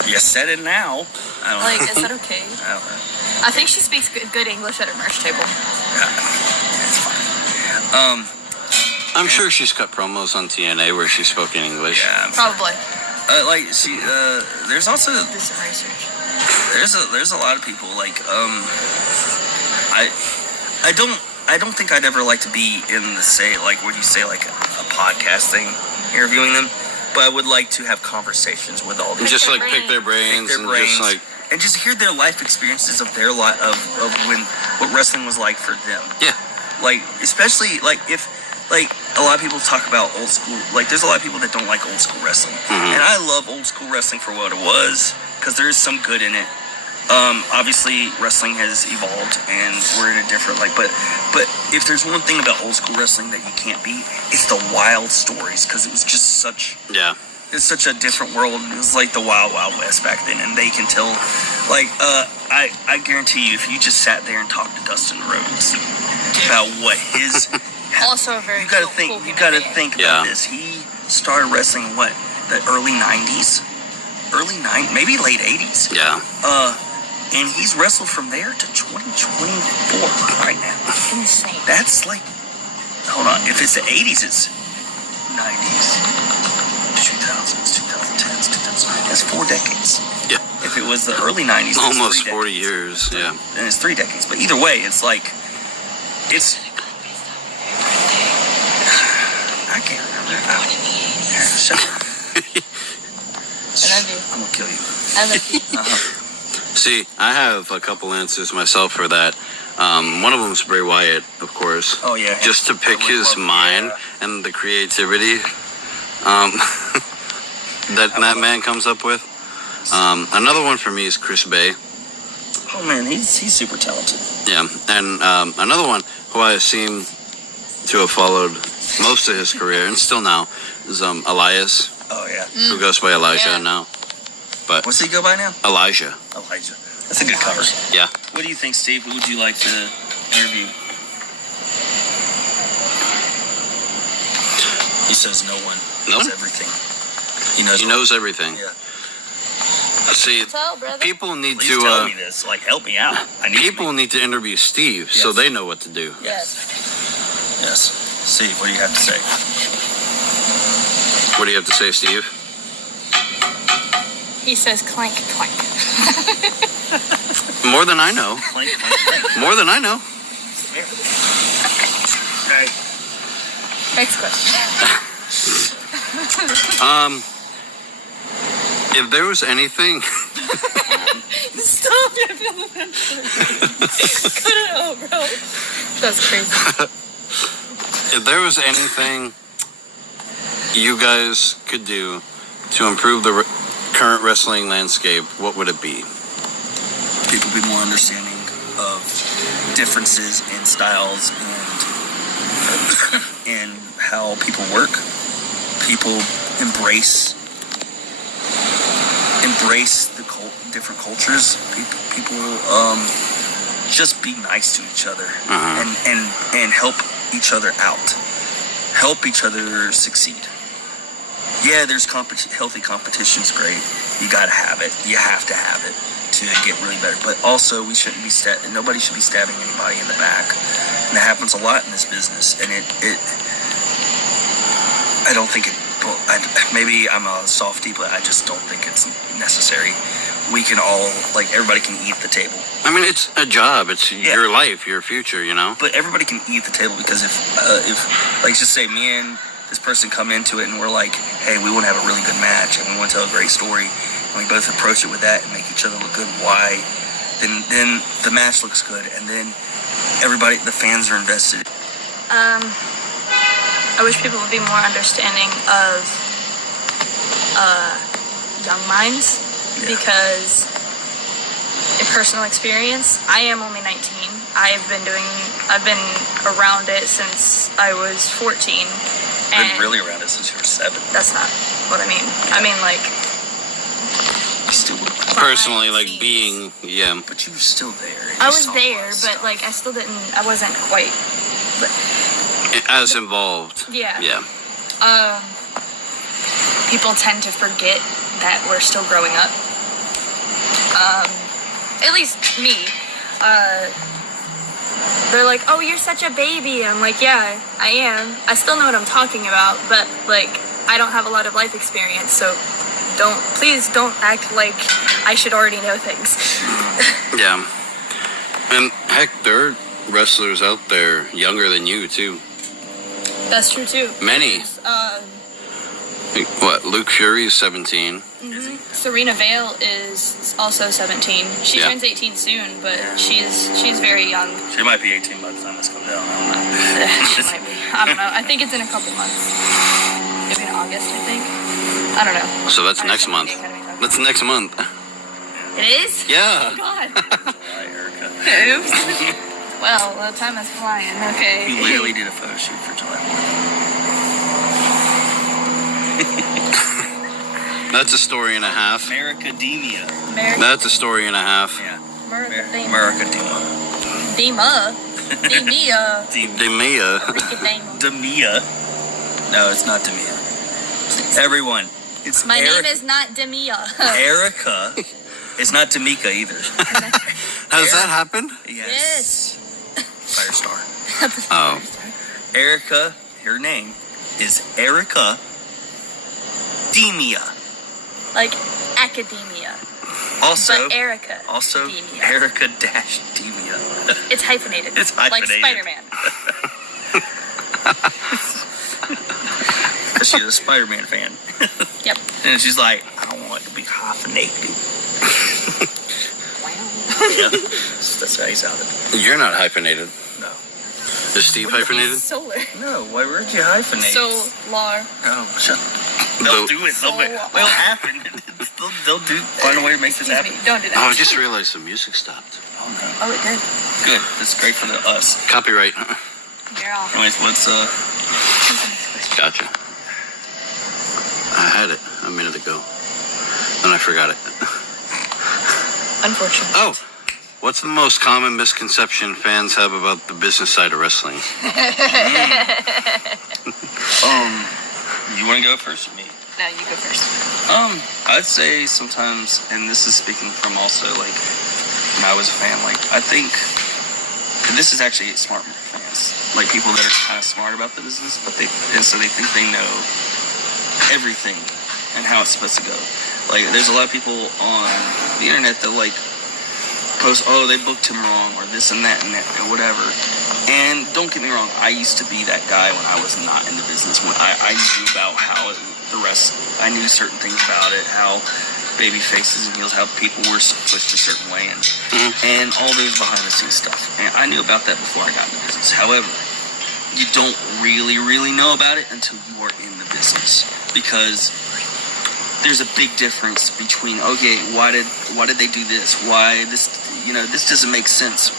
You said it now. I don't know. Like, is that okay? I don't know. I think she speaks good English at her merch table. It's fine. I'm sure she's cut promos on TNA where she spoke in English. Yeah. Probably. There's also Do some research. there's a lot of people like I don't think I'd ever like to be in the a podcast thing interviewing them, but I would like to have conversations with all these Just their like pick their brains their and brains just like and just hear their life experiences of their life of what wrestling was like for them. yeah. Like, especially like if like a lot of people talk about old school, like there's a lot of people that don't like old school wrestling, and I love old school wrestling for what it was because there is some good in it. Obviously wrestling has evolved and we're in a different but if there's one thing about old school wrestling that you can't beat, it's the wild stories because it was just such a different world. It was like the wild west back then, and they can tell I guarantee you if you just sat there and talked to Dustin Rhodes about what his Also a very you gotta cool think human you gotta being. think Yeah. about this. He started wrestling the early 90s, maybe late 80s. Yeah. And he's wrestled from there to 2024 right now. Insane. That's like, hold on, if it's the 80s, it's 90s, 2000s, 2010s, 2009. That's 4 decades. Yeah. If it was the early 90s, it's Almost 3 40 decades. years. Yeah. And it's 3 decades. But either way, it's like, it's. I can't remember. Shut up. I love you. I'm gonna kill you. I love you. See, I have a couple answers myself for that. One of them is Bray Wyatt, of course. Oh yeah. Just to pick his mind and the creativity that man comes up with. Another one for me is Chris Bay. Oh man, he's super talented. Yeah, and another one who I seem to have followed most of his career, and still now, is Elias, Oh yeah. who goes by Elijah Yeah. now. But What's he go by now? Elijah, Elijah. That's a good cover. yeah. What do you think, Steve? Who would you like to interview? He says no one. He No knows one? everything. He knows everything. Yeah. See, Tell, brother. people need Please tell to me this. Like, help me out. I need people need to interview Steve so Yes. they know what to do. Yes. Yes. Steve, what do you have to say? What do you have to say, Steve? He says clank, clank. More than I know. Clink, clink, clink. More than I know. Okay. Next question. If there was anything, Stop it. Cut it out, bro. That's crazy. if there was anything you guys could do to improve the current wrestling landscape, what would it be? People be more understanding of differences in styles and how people work. People embrace different cultures. People just be nice to each other and help each other out. Help each other succeed. Yeah, there's healthy competition's great. You gotta have it. You have to have it to get really better. But also, we shouldn't be nobody should be stabbing anybody in the back. And that happens a lot in this business. And I don't think it. Maybe I'm a softie, but I just don't think it's necessary. We can all, everybody can eat at the table. I mean, it's a job. It's your life, your future, you know? But everybody can eat at the table because if just say me and this person come into it and we're like, hey, we want to have a really good match and we want to tell a great story, and we both approach it with that and make each other look good, why? Then the match looks good, and then the fans are invested. I wish people would be more understanding of young minds, because in personal experience, I am only 19. I've been around it since I was 14. I've been really around it since you were 7. That's not what I mean. I mean, You still were. Personally, scenes. being, yeah. But you were still there. I was there, but I still didn't. I wasn't quite. As involved. Yeah. Yeah. People tend to forget that we're still growing up. At least me. They're like, oh, you're such a baby. I'm like, yeah, I am. I still know what I'm talking about, but I don't have a lot of life experience, so please don't act like I should already know things. Yeah. And heck, there are wrestlers out there younger than you, too. That's true, too. Many. What, Luke Fury is 17. Mm-hmm. Serena Vale is also 17. She turns 18 soon, but she's very young. She might be 18 by the time this comes out. I don't know. She might be. I don't know. I think it's in a couple months. Maybe in August, I think. I don't know. So that's next month. That's next month. It is? Yeah. Oh, God. July, Erica. Oops. Well, the time is flying. Okay. We literally did a photo shoot for July 4th. That's a story and a half. Airica-Demia. That's a story and a half. Yeah. Airica-Demia. Demia. Demia. Demia. Demia. No, it's not Demia. Everyone. It's My name is not Demia. Erica. It's not Tamika either. Has that happened? Yes. Firestar. Oh. Erica, her name is Airica-Demia. Like academia. Also, But Erica. also Demia. Erica-Demia. It's hyphenated. It's hyphenated. Like Spider-Man. She's a Spider-Man fan. Yep. And she's like, I don't want it to be hyphenated. Yeah, that's how he sounded. You're not hyphenated. No. Is Steve hyphenated? Solar. No, why would you hyphenate? Solar. Oh, shut up. They'll do it. They'll happen. They'll find a way to make this happen. Don't do that. Oh, I just realized the music stopped. Oh, no. Oh, it did. Good. That's great for us. Copyright. You're off. Anyways, let's Gotcha. I had it a minute ago. And I forgot it. Unfortunate. Oh, what's the most common misconception fans have about the business side of wrestling? You want to go first or me? No, you go first. I'd say sometimes, and this is speaking from also like when I was a fan, like I think this is actually smart fans, like people that are kind of smart about the business, but so they think they know everything and how it's supposed to go. Like there's a lot of people on the internet that like post, oh, they booked him wrong or this and that and whatever. And don't get me wrong, I used to be that guy when I was not in the business. When I knew about how I knew certain things about it, how baby faces and heels, how people were pushed a certain way, and all those behind the scenes stuff. And I knew about that before I got in the business. However, you don't really know about it until you are in the business, because there's a big difference between, okay, why did they do this? Why this? This doesn't make sense.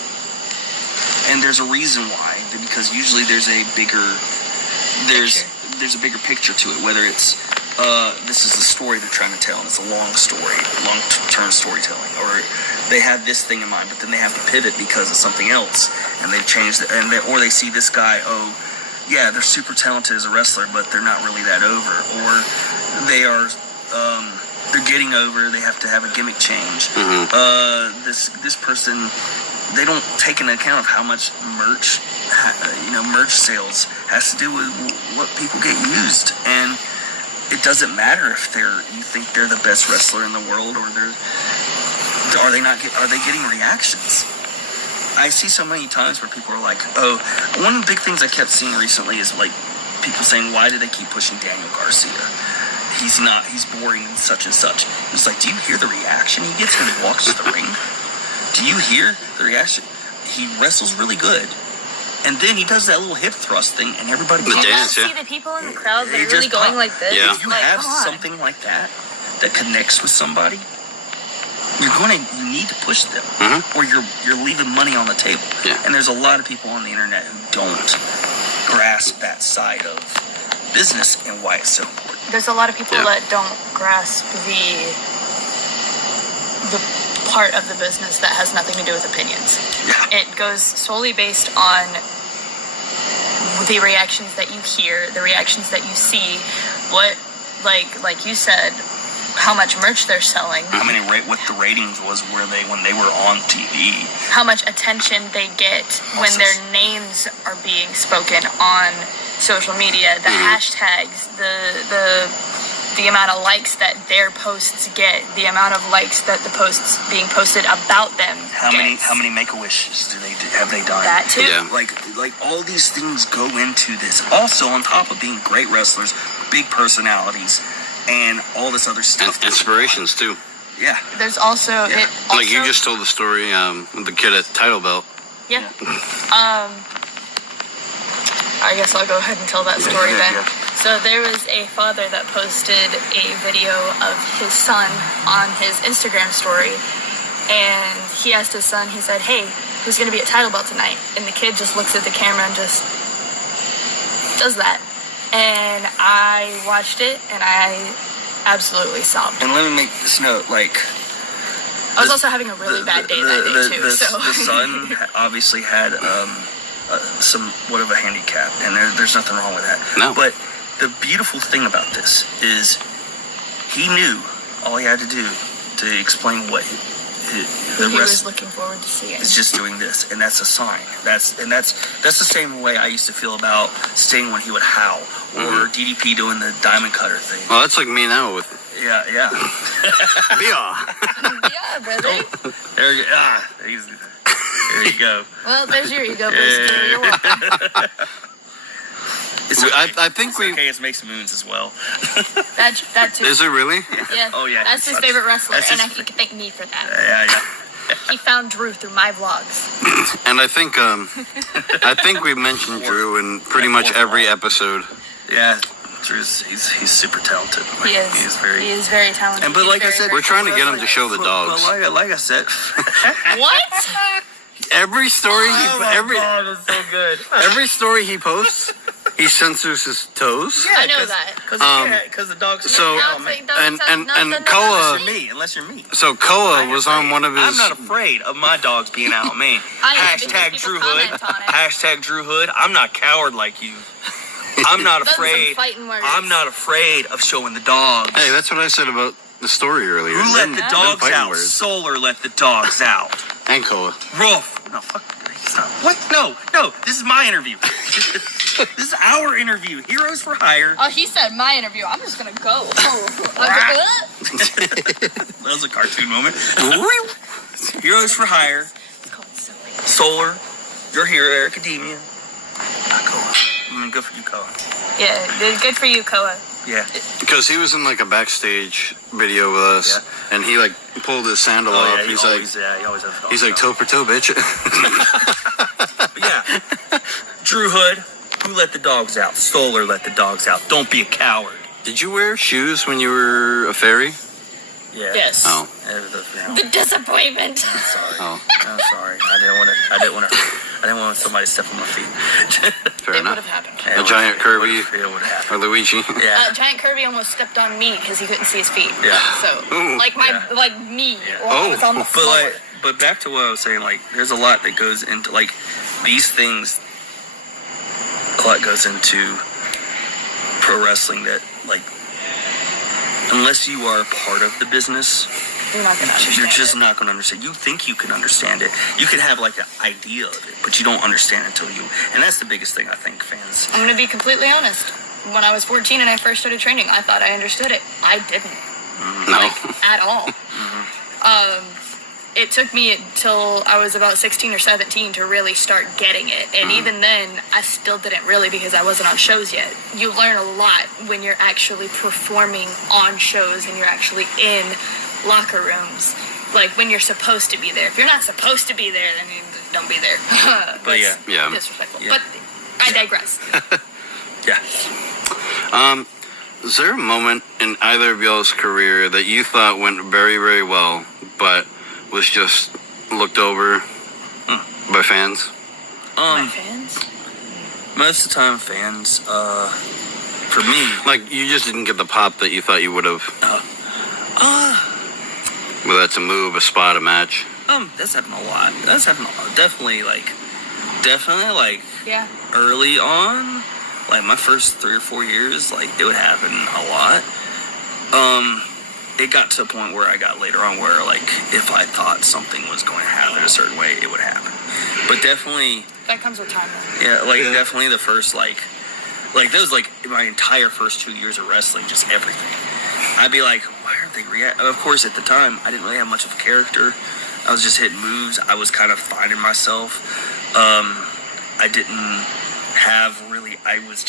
And there's a reason why, because usually there's a bigger picture to it. Whether it's this is the story they're trying to tell, and it's a long-term storytelling, or they have this thing in mind, but then they have to pivot because of something else, and they've changed it, or they see this guy, oh, yeah, they're super talented as a wrestler, but they're not really that over, or they are. They're getting over. They have to have a gimmick change. This person, they don't take into account of how much merch sales has to do with what people get used, and it doesn't matter if you think they're the best wrestler in the world, or are they getting reactions? I see so many times where people are like, oh, one of the big things I kept seeing recently is like people saying, why do they keep pushing Daniel Garcia? He's boring and such and such. It's like, do you hear the reaction he gets when he walks to the ring? Do you hear the reaction? He wrestles really good. And then he does that little hip thrust thing, and everybody The dance, See the people in the crowd that are really going like this. Yeah. If you like, have something like that connects with somebody, you need to push them, or you're leaving money on the table. Yeah. And there's a lot of people on the internet who don't grasp that side of business and why it's so important. There's a lot of people that don't grasp the part of the business that has nothing to do with opinions. Yeah. It goes solely based on the reactions that you hear, the reactions that you see, what, like you said, how much merch they're selling, What the ratings was when they were on TV, how much attention they get when their names are being spoken on social media, the hashtags, the amount of likes that their posts get, the amount of likes that the posts being posted about them how many Make-A-Wishes have they done? That too. Yeah. Like all these things go into this. Also, on top of being great wrestlers, big personalities, and all this other stuff. And inspirations too. Yeah. There's also Yeah. it. Also, Like you just told the story with the kid at Title Belt. Yeah. I guess I'll go ahead and tell that story then. Yeah. So there was a father that posted a video of his son on his Instagram story, and he asked his son, he said, hey, who's going to be at Title Belt tonight? And the kid just looks at the camera and just does that. And I watched it, and I absolutely sobbed. And let me make this note, I was also having a really bad day that day, too. The son obviously had somewhat of a handicap, and there's nothing wrong with that. No. But the beautiful thing about this is he knew all he had to do to explain what Who he was looking forward to seeing. is just doing this, and that's a sign. That's the same way I used to feel about Sting when he would howl, or DDP doing the diamond cutter thing. Well, that's like me now with Yeah. Bia. Yeah, brother. There you go. There you go. Well, there's your ego booster. You're welcome. It's okay. I think we. Okay, it's Mason Moons as well. That too. Is it really? Yeah. Oh, yeah. That's his favorite wrestler, That's and his he can thank me for that. Yeah. He found Drew through my vlogs. And I think we mentioned Drew in pretty much every episode. Yeah, Drew's he's super talented. Like, He is. He He is very talented. And but He's like I very, said, very We're trying to get him to prolific. show the dogs. But like I said, What? Every story God, it's so good. every story he posts, he censors his toes. I know that. Because the dogs. So- Oh, man. and Koa- Unless you're me. So Koa was on one of his. I'm not afraid of my dogs being out on me. I am, because Hashtag people Drew Hood. comment on it. Hashtag Drew Hood. I'm not coward like you. I'm not Those are some afraid. fighting words. I'm not afraid of showing the dogs. Hey, that's what I said about the story earlier. Who let Them- the them dogs fighting out? words. Solar let the dogs out. And Koa. Rolf. No, fuck. He's not. What? No. This is my interview. This is our interview. Heroes for Hire. Oh, he said my interview. I'm just gonna go. That was a cartoon moment. Heroes for Hire. It's called silly. Solar. Your hero, Airica-Demia. Koa. I mean, good for you, Koa. Yeah, good for you, Koa. Yeah. Because he was in like a backstage video with us, and he like pulled his sandal Oh, off. yeah, He's he always has he's like toe for toe, bitch. But yeah. Drew Hood, who let the dogs out? Solar let the dogs out. Don't be a coward. Did you wear shoes when you were a fairy? Yeah. Yes. Oh, The disappointment. I'm sorry. oh, I'm sorry. I didn't want somebody to step on my feet. fair It would enough. have happened. A giant Kirby It would have or happened. Luigi. Yeah. Giant Kirby almost stepped on me because he couldn't see his feet. Yeah. So, Ooh. like me, Yeah. while I was on the But floor. but back to what I was saying. Like, there's a lot that goes into like these things. A lot goes into pro wrestling that like, unless you are a part of the business, You're not gonna understand. you're just it. not going to understand. You think you can understand it. You can have like an idea of it, but you don't understand until you. And that's the biggest thing I think fans. I'm gonna be completely honest. When I was 14 and I first started training, I thought I understood it. I didn't. No. Like, at all. It took me until I was about 16 or 17 to really start getting it. And even then, I still didn't really because I wasn't on shows yet. You learn a lot when you're actually performing on shows and you're actually in locker rooms. Like, when you're supposed to be there. If you're not supposed to be there, then you don't be there. But yeah. Yeah. Disrespectful. Yeah. But I digress. Yeah. Is there a moment in either of y'all's career that you thought went very, very well, but was just looked over by fans? My fans? Most of the time, fans. For me. Like, you just didn't get the pop that you thought you would have. Whether that's a move, a spot, a match. That's happened a lot. That's happened a lot. Definitely like Yeah. early on, like my first 3 or 4 years, like it would happen a lot. It got to a point where I got later on where like if I thought something was going to happen a certain way, it would happen. But definitely, That comes with time, though. yeah, definitely the first like those like my entire first 2 years of wrestling, just everything. I'd be like, why aren't they reacting? Of course, at the time, I didn't really have much of a character. I was just hitting moves. I was kind of finding myself. I didn't have really. I was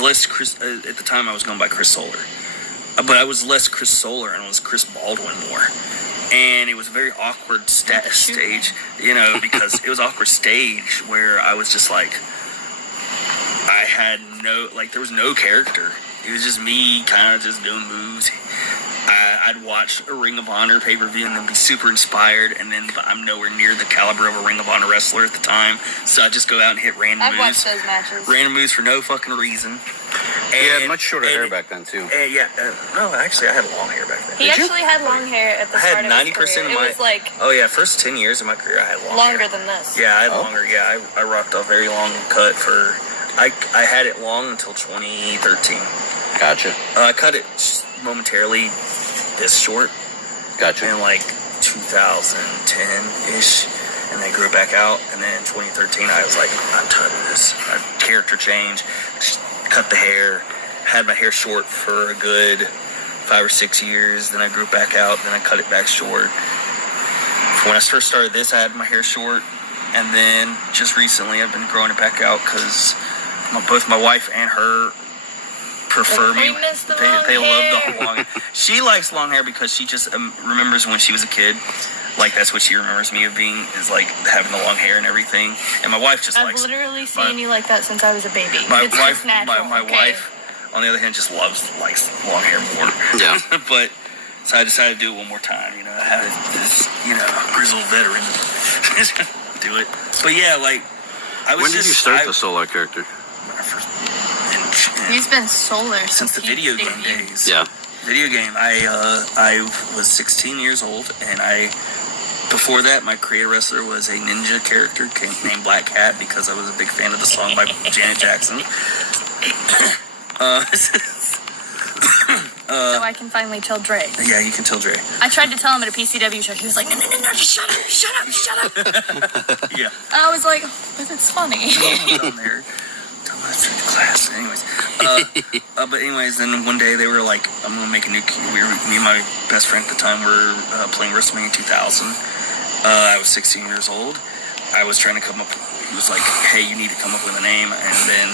less Chris. At the time, I was going by Chris Solar, but I was less Chris Solar and was Chris Baldwin more. And it was a very awkward stage, because it was an awkward stage where I was just like, I had there was no character. It was just me kind of just doing moves. I'd watch a Ring of Honor pay-per-view and then be super inspired, and then I'm nowhere near the caliber of a Ring of Honor wrestler at the time, so I'd just go out and hit random I've moves. watched those matches. Random moves for no fucking reason. He had much shorter hair back then, too. No, actually, I had long hair back then. He actually had long hair at the I start had of his 90% career. of my. It was like Oh yeah, first 10 years of my career, I had long longer hair. than this. Yeah, I had longer. Yeah, I rocked a very long cut for. I had it long until 2013. Gotcha. I cut it momentarily this short Gotcha. in like 2010-ish, and then grew back out. And then in 2013, I was like, I'm tired of this. Character change, just cut the hair, had my hair short for a good 5 or 6 years. Then I grew back out, then I cut it back short. When I first started this, I had my hair short, and then just recently I've been growing it back out because both my wife and her prefer me. They love the long hair. She likes long hair because she just remembers when she was a kid. Like, that's what she remembers me of being, is like having the long hair and everything. And my wife just I've likes literally seen you like that since I was a baby. my It's wife. just natural. My wife, on the other hand, just likes long hair more. Yeah. But so I decided to do it one more time. You know, I had this grizzled veteran do it. But yeah, like I was. When did you start the Solar character? He's been solar Since the video game days. Yeah. Video game. I was 16 years old, and before that, my creator wrestler was a ninja character named Black Cat because I was a big fan of the song by Janet Jackson. So I can finally tell Dre. Yeah, you can tell Dre. I tried to tell him at a PCW show. He was like, no, just shut up. Yeah. I was like, but it's funny. Down there. Tell my class. Anyways. But anyways, then one day they were like, I'm going to make a new... me and my best friend at the time were playing WrestleMania 2000. I was 16 years old. I was trying to come up... He was like, hey, you need to come up with a name. And then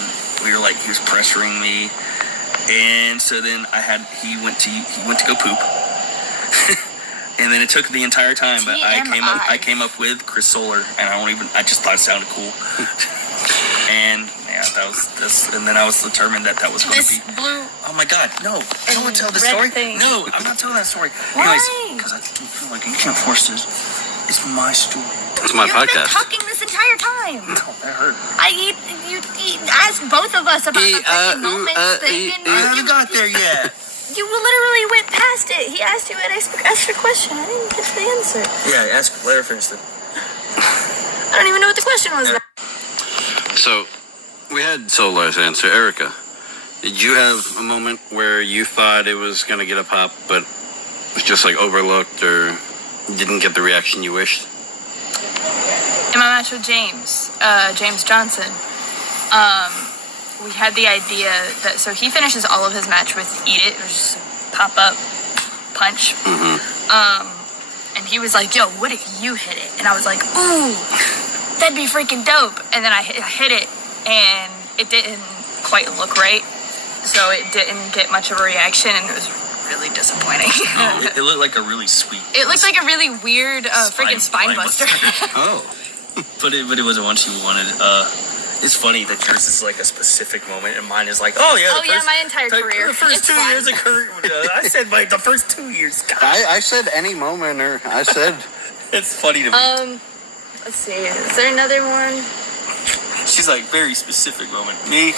we were like, he was pressuring me. And so then he went to go poop. And then it took the entire time, but I came up with Chris Solar, and I just thought it sounded cool. And yeah, that was this, and then I was determined that was going to be blue. Oh my God, no! I don't want to tell the story. Thing. No, I'm not telling that story. Why? Anyways, because I feel like you can't force this. It's my story. It's my You've podcast. been talking this entire time. No, that hurt. You asked both of us about the freaking moments that you You got there yet? You literally went past it. He asked you an extra question. I didn't get to the answer. Yeah, let her finish it. I don't even know what the question was. So, we had Solar's answer. Erica, did you have a moment where you thought it was going to get a pop, but was just like overlooked or didn't get the reaction you wished? In my match with James Johnson, we had the idea that, so he finishes all of his match with Eat It, which is pop up punch. And he was like, yo, what if you hit it? And I was like, ooh, that'd be freaking dope. And then I hit it, and it didn't quite look right. So it didn't get much of a reaction, and it was really disappointing. It looked like a really sweet... It looked like a really weird freaking spine buster. Oh. But it wasn't one she wanted. It's funny that yours is like a specific moment, and mine is like, my entire career. The first It's 2 fine. years of career. I said the first 2 years. God. I said any moment, or I said... It's funny to me. Let's see. Is there another one? She's like, very specific moment. Me,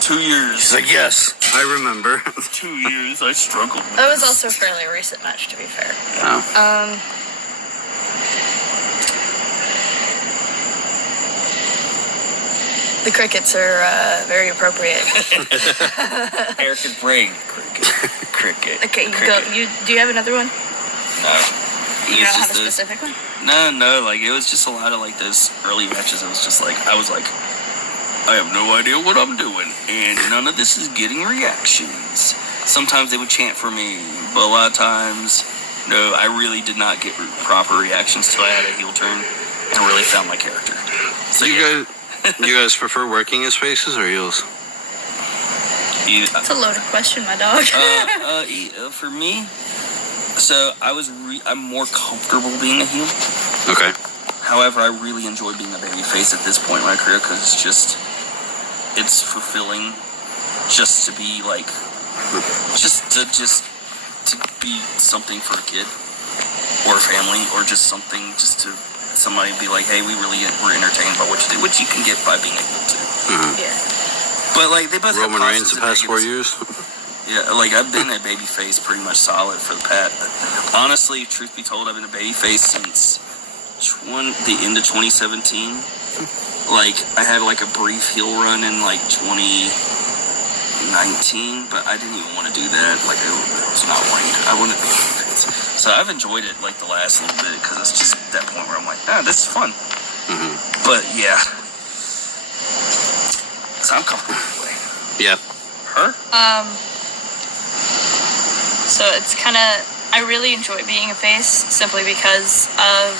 2 years. She's like, yes, I remember. 2 years, I struggled with That was this. also a fairly recent match, to be fair. Oh. The crickets are very appropriate. Erica's brain. Cricket. Okay, go. Do you have another one? No. You don't have a specific one? No, like, it was just a lot of, like, those early matches. It was just like, I was like, I have no idea what I'm doing, and none of this is getting reactions. Sometimes they would chant for me, but a lot of times, no, I really did not get proper reactions till I had a heel turn and really found my character. So You guys prefer working in spaces or heels? It's a loaded question, my dog. For me, so I'm more comfortable being a heel. Okay. However, I really enjoy being a babyface at this point in my career because it's fulfilling just to be like, just to be something for a kid or a family or just something just to somebody be like, hey, we're entertained by what you do, which you can get by being a heel too. Mm-hmm. Yeah. But like they both have Roman Reigns positives the and past 4 negatives. years. Yeah, like I've been a babyface pretty much solid for the past. Honestly, truth be told, I've been a babyface since the end of 2017. Like I had like a brief heel run in like 2019, but I didn't even want to do that. Like it was not wanting. I wanted to be a babyface. So I've enjoyed it like the last little bit because it's just that point where I'm like, this is fun. Mm-hmm. But yeah, so I'm comfortable with it. Yeah. Her? So it's kind of, I really enjoy being a face simply because of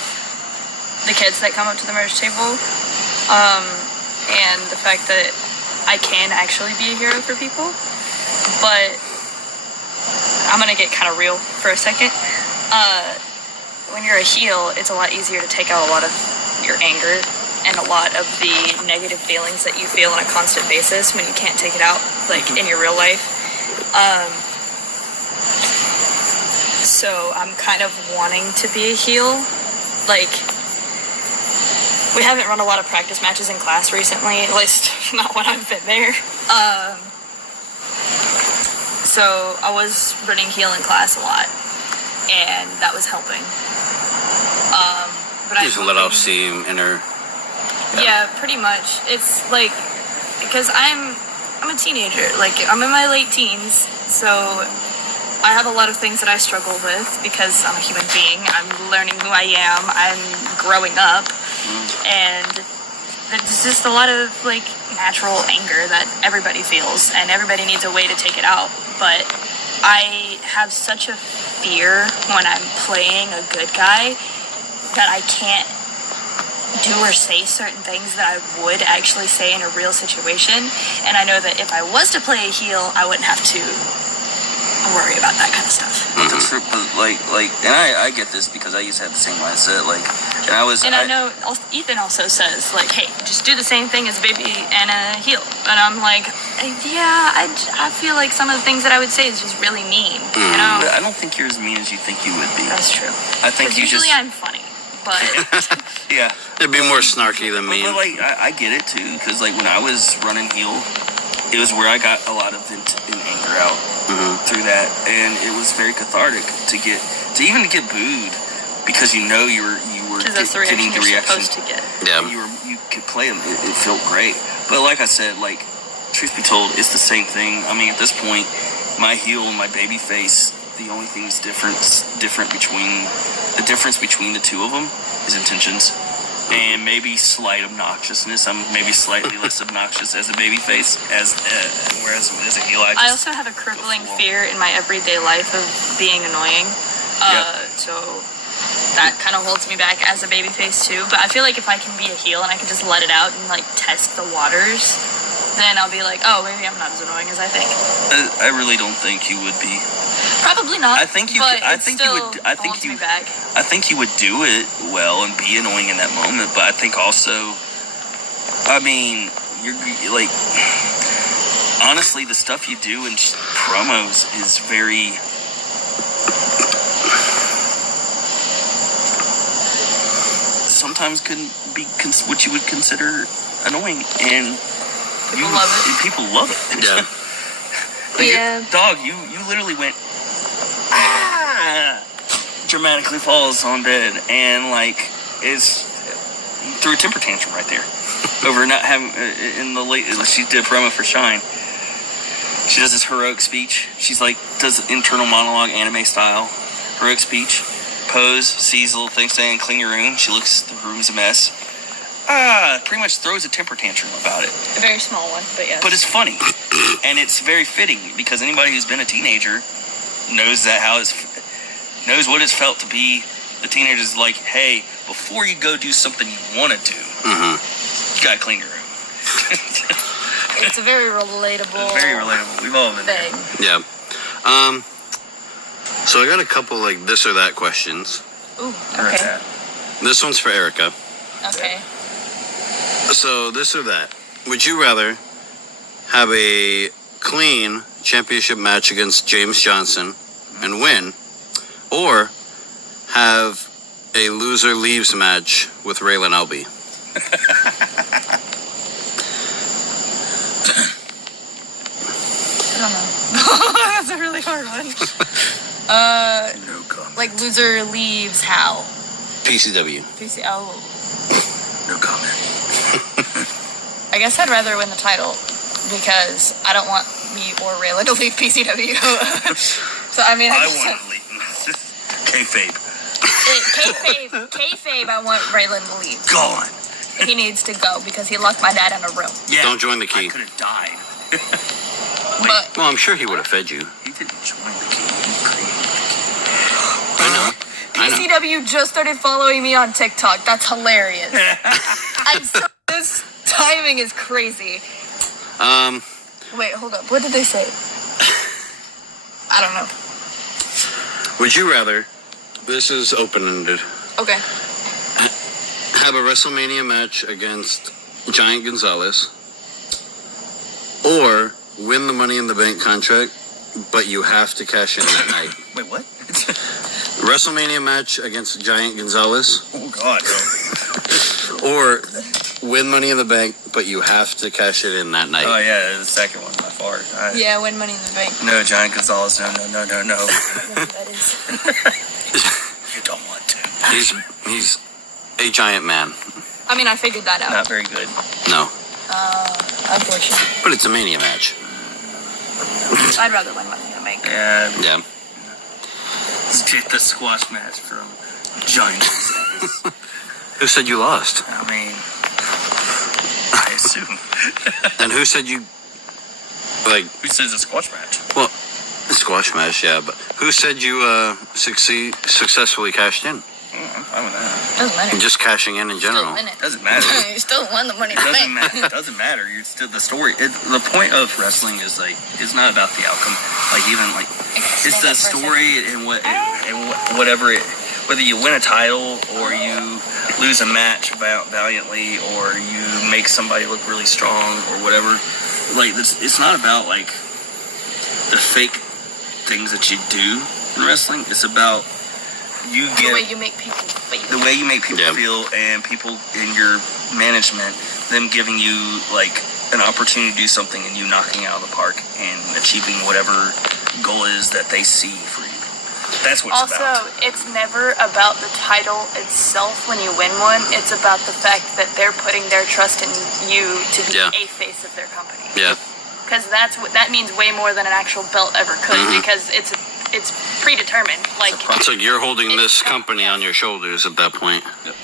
the kids that come up to the merch table, and the fact that I can actually be a hero for people. But I'm gonna get kind of real for a second. when you're a heel, it's a lot easier to take out a lot of your anger and a lot of the negative feelings that you feel on a constant basis when you can't take it out, like, in your real life. So I'm kind of wanting to be a heel. Like, we haven't run a lot of practice matches in class recently, at least not when I've been there. So I was running heel in class a lot, and that was helping. But Just let off steam in her. Yeah, pretty much. It's like, because I'm a teenager. Like, I'm in my late teens, so I have a lot of things that I struggle with because I'm a human being. I'm learning who I am. I'm growing up, and there's just a lot of like natural anger that everybody feels, and everybody needs a way to take it out. But I have such a fear when I'm playing a good guy that I can't do or say certain things that I would actually say in a real situation. And I know that if I was to play a heel, I wouldn't have to worry about that kind of stuff. That's true, but and I get this because I used to have the same mindset. Like, and I know Ethan also says, like, hey, just do the same thing as a baby and a heel. And I'm like, yeah, I feel like some of the things that I would say is just really mean. You know? But I don't think you're as mean as you think you would be. That's true. I think you usually just... I'm funny, but... Yeah. It'd be more snarky than mean. But like, I get it too, because like when I was running heel, it was where I got a lot of anger out through that, and it was very cathartic to even get booed because you know you were getting the reaction supposed to get. Yeah. You could play them. It felt great. But like I said, like, truth be told, it's the same thing. I mean, at this point, my heel and my baby face, the only thing that's different between the two of them is intentions. And maybe slight obnoxiousness. I'm maybe slightly less obnoxious as a baby face, whereas as a heel, I also have a crippling fear in my everyday life of being annoying. So that kind of holds me back as a baby face too. But I feel like if I can be a heel and I can just let it out and like test the waters, then I'll be like, oh, maybe I'm not as annoying as I think. I really don't think you would be. Probably not. I think you would. I think you would do it well and be annoying in that moment. But I think also, I mean, you're like, honestly, the stuff you do in promos is very. Sometimes couldn't be what you would consider annoying, and people love it. And people love it. Yeah. Yeah. Dog, you literally went. Dramatically falls on bed and like threw a temper tantrum right there over not having in the late. She did a promo for Shine. She does this heroic speech. She's like does internal monologue anime style heroic speech. Pose, sees a little thing saying clean your room. She looks, the room's a mess. Pretty much throws a temper tantrum about it. A very small one, but yes. But it's funny and it's very fitting because anybody who's been a teenager knows knows what it's felt to be the teenager's like, hey, before you go do something you want to do, you gotta clean your room. It's a very relatable. Very relatable. We've all been thing. there. Yeah. So I got a couple like this or that questions. Ooh, okay. This one's for Erica. Okay. So this or that. Would you rather have a clean championship match against James Johnson and win, or have a loser leaves match with Raylan Albee? I don't know. That's a really hard one. No comment. Like loser leaves how? PCW. Oh. No comment. I guess I'd rather win the title because I don't want me or Raylan to leave PCW. So I mean, I want to leave. Kayfabe. Kayfabe, I want Raylan to leave. Gone. He needs to go because he locked my dad in a room. Yeah. Don't join the key. I could have died. But Well, I'm sure he would have fed you. He didn't join the key. He created I know. PCW just started following me on TikTok. That's hilarious. And so this timing is crazy. Wait, hold up. What did they say? I don't know. Would you rather This is open-ended. Okay. Have a WrestleMania match against Giant Gonzalez, or win the Money in the Bank contract, but you have to cash in that night. Wait, what? WrestleMania match against Giant Gonzalez, Oh God. or win Money in the Bank, but you have to cash it in that night. Oh yeah, the second one by far. Yeah, win Money in the Bank. No, Giant Gonzalez. No. That is. You don't want to. He's a giant man. I mean, I figured that out. Not very good. No, Unfortunately. but it's a Mania match. I'd rather win Money in the Bank. Yeah. Yeah. Let's get the squash match from Giant Gonzalez. Who said you lost? I mean, I assume. And who said you, like, Who says a squash match? well, squash match, yeah, but who said you successfully cashed in? I'm fine with that. Doesn't matter. Just cashing in general. Still win it. Doesn't matter. You still won the Money in the Doesn't Bank. matter. It doesn't matter. You're still the story. The point of wrestling is like it's not about the outcome. Like even like it's the story and whatever it. Whether you win a title or you lose a match valiantly or you make somebody look really strong or whatever. Like it's not about like the fake things that you do in wrestling. It's about you The get way you make people feel. the way you make people Yeah. feel and people in your management, them giving you like an opportunity to do something and you knocking it out of the park and achieving whatever goal is that they see for you. That's what it's about. Also, it's never about the title itself when you win one. It's about the fact that they're putting their trust in you to be Yeah. a face of their company. Yeah. Because that means way more than an actual belt ever could. Because it's predetermined. Like It's like you're holding this company on your shoulders at that point. Yep.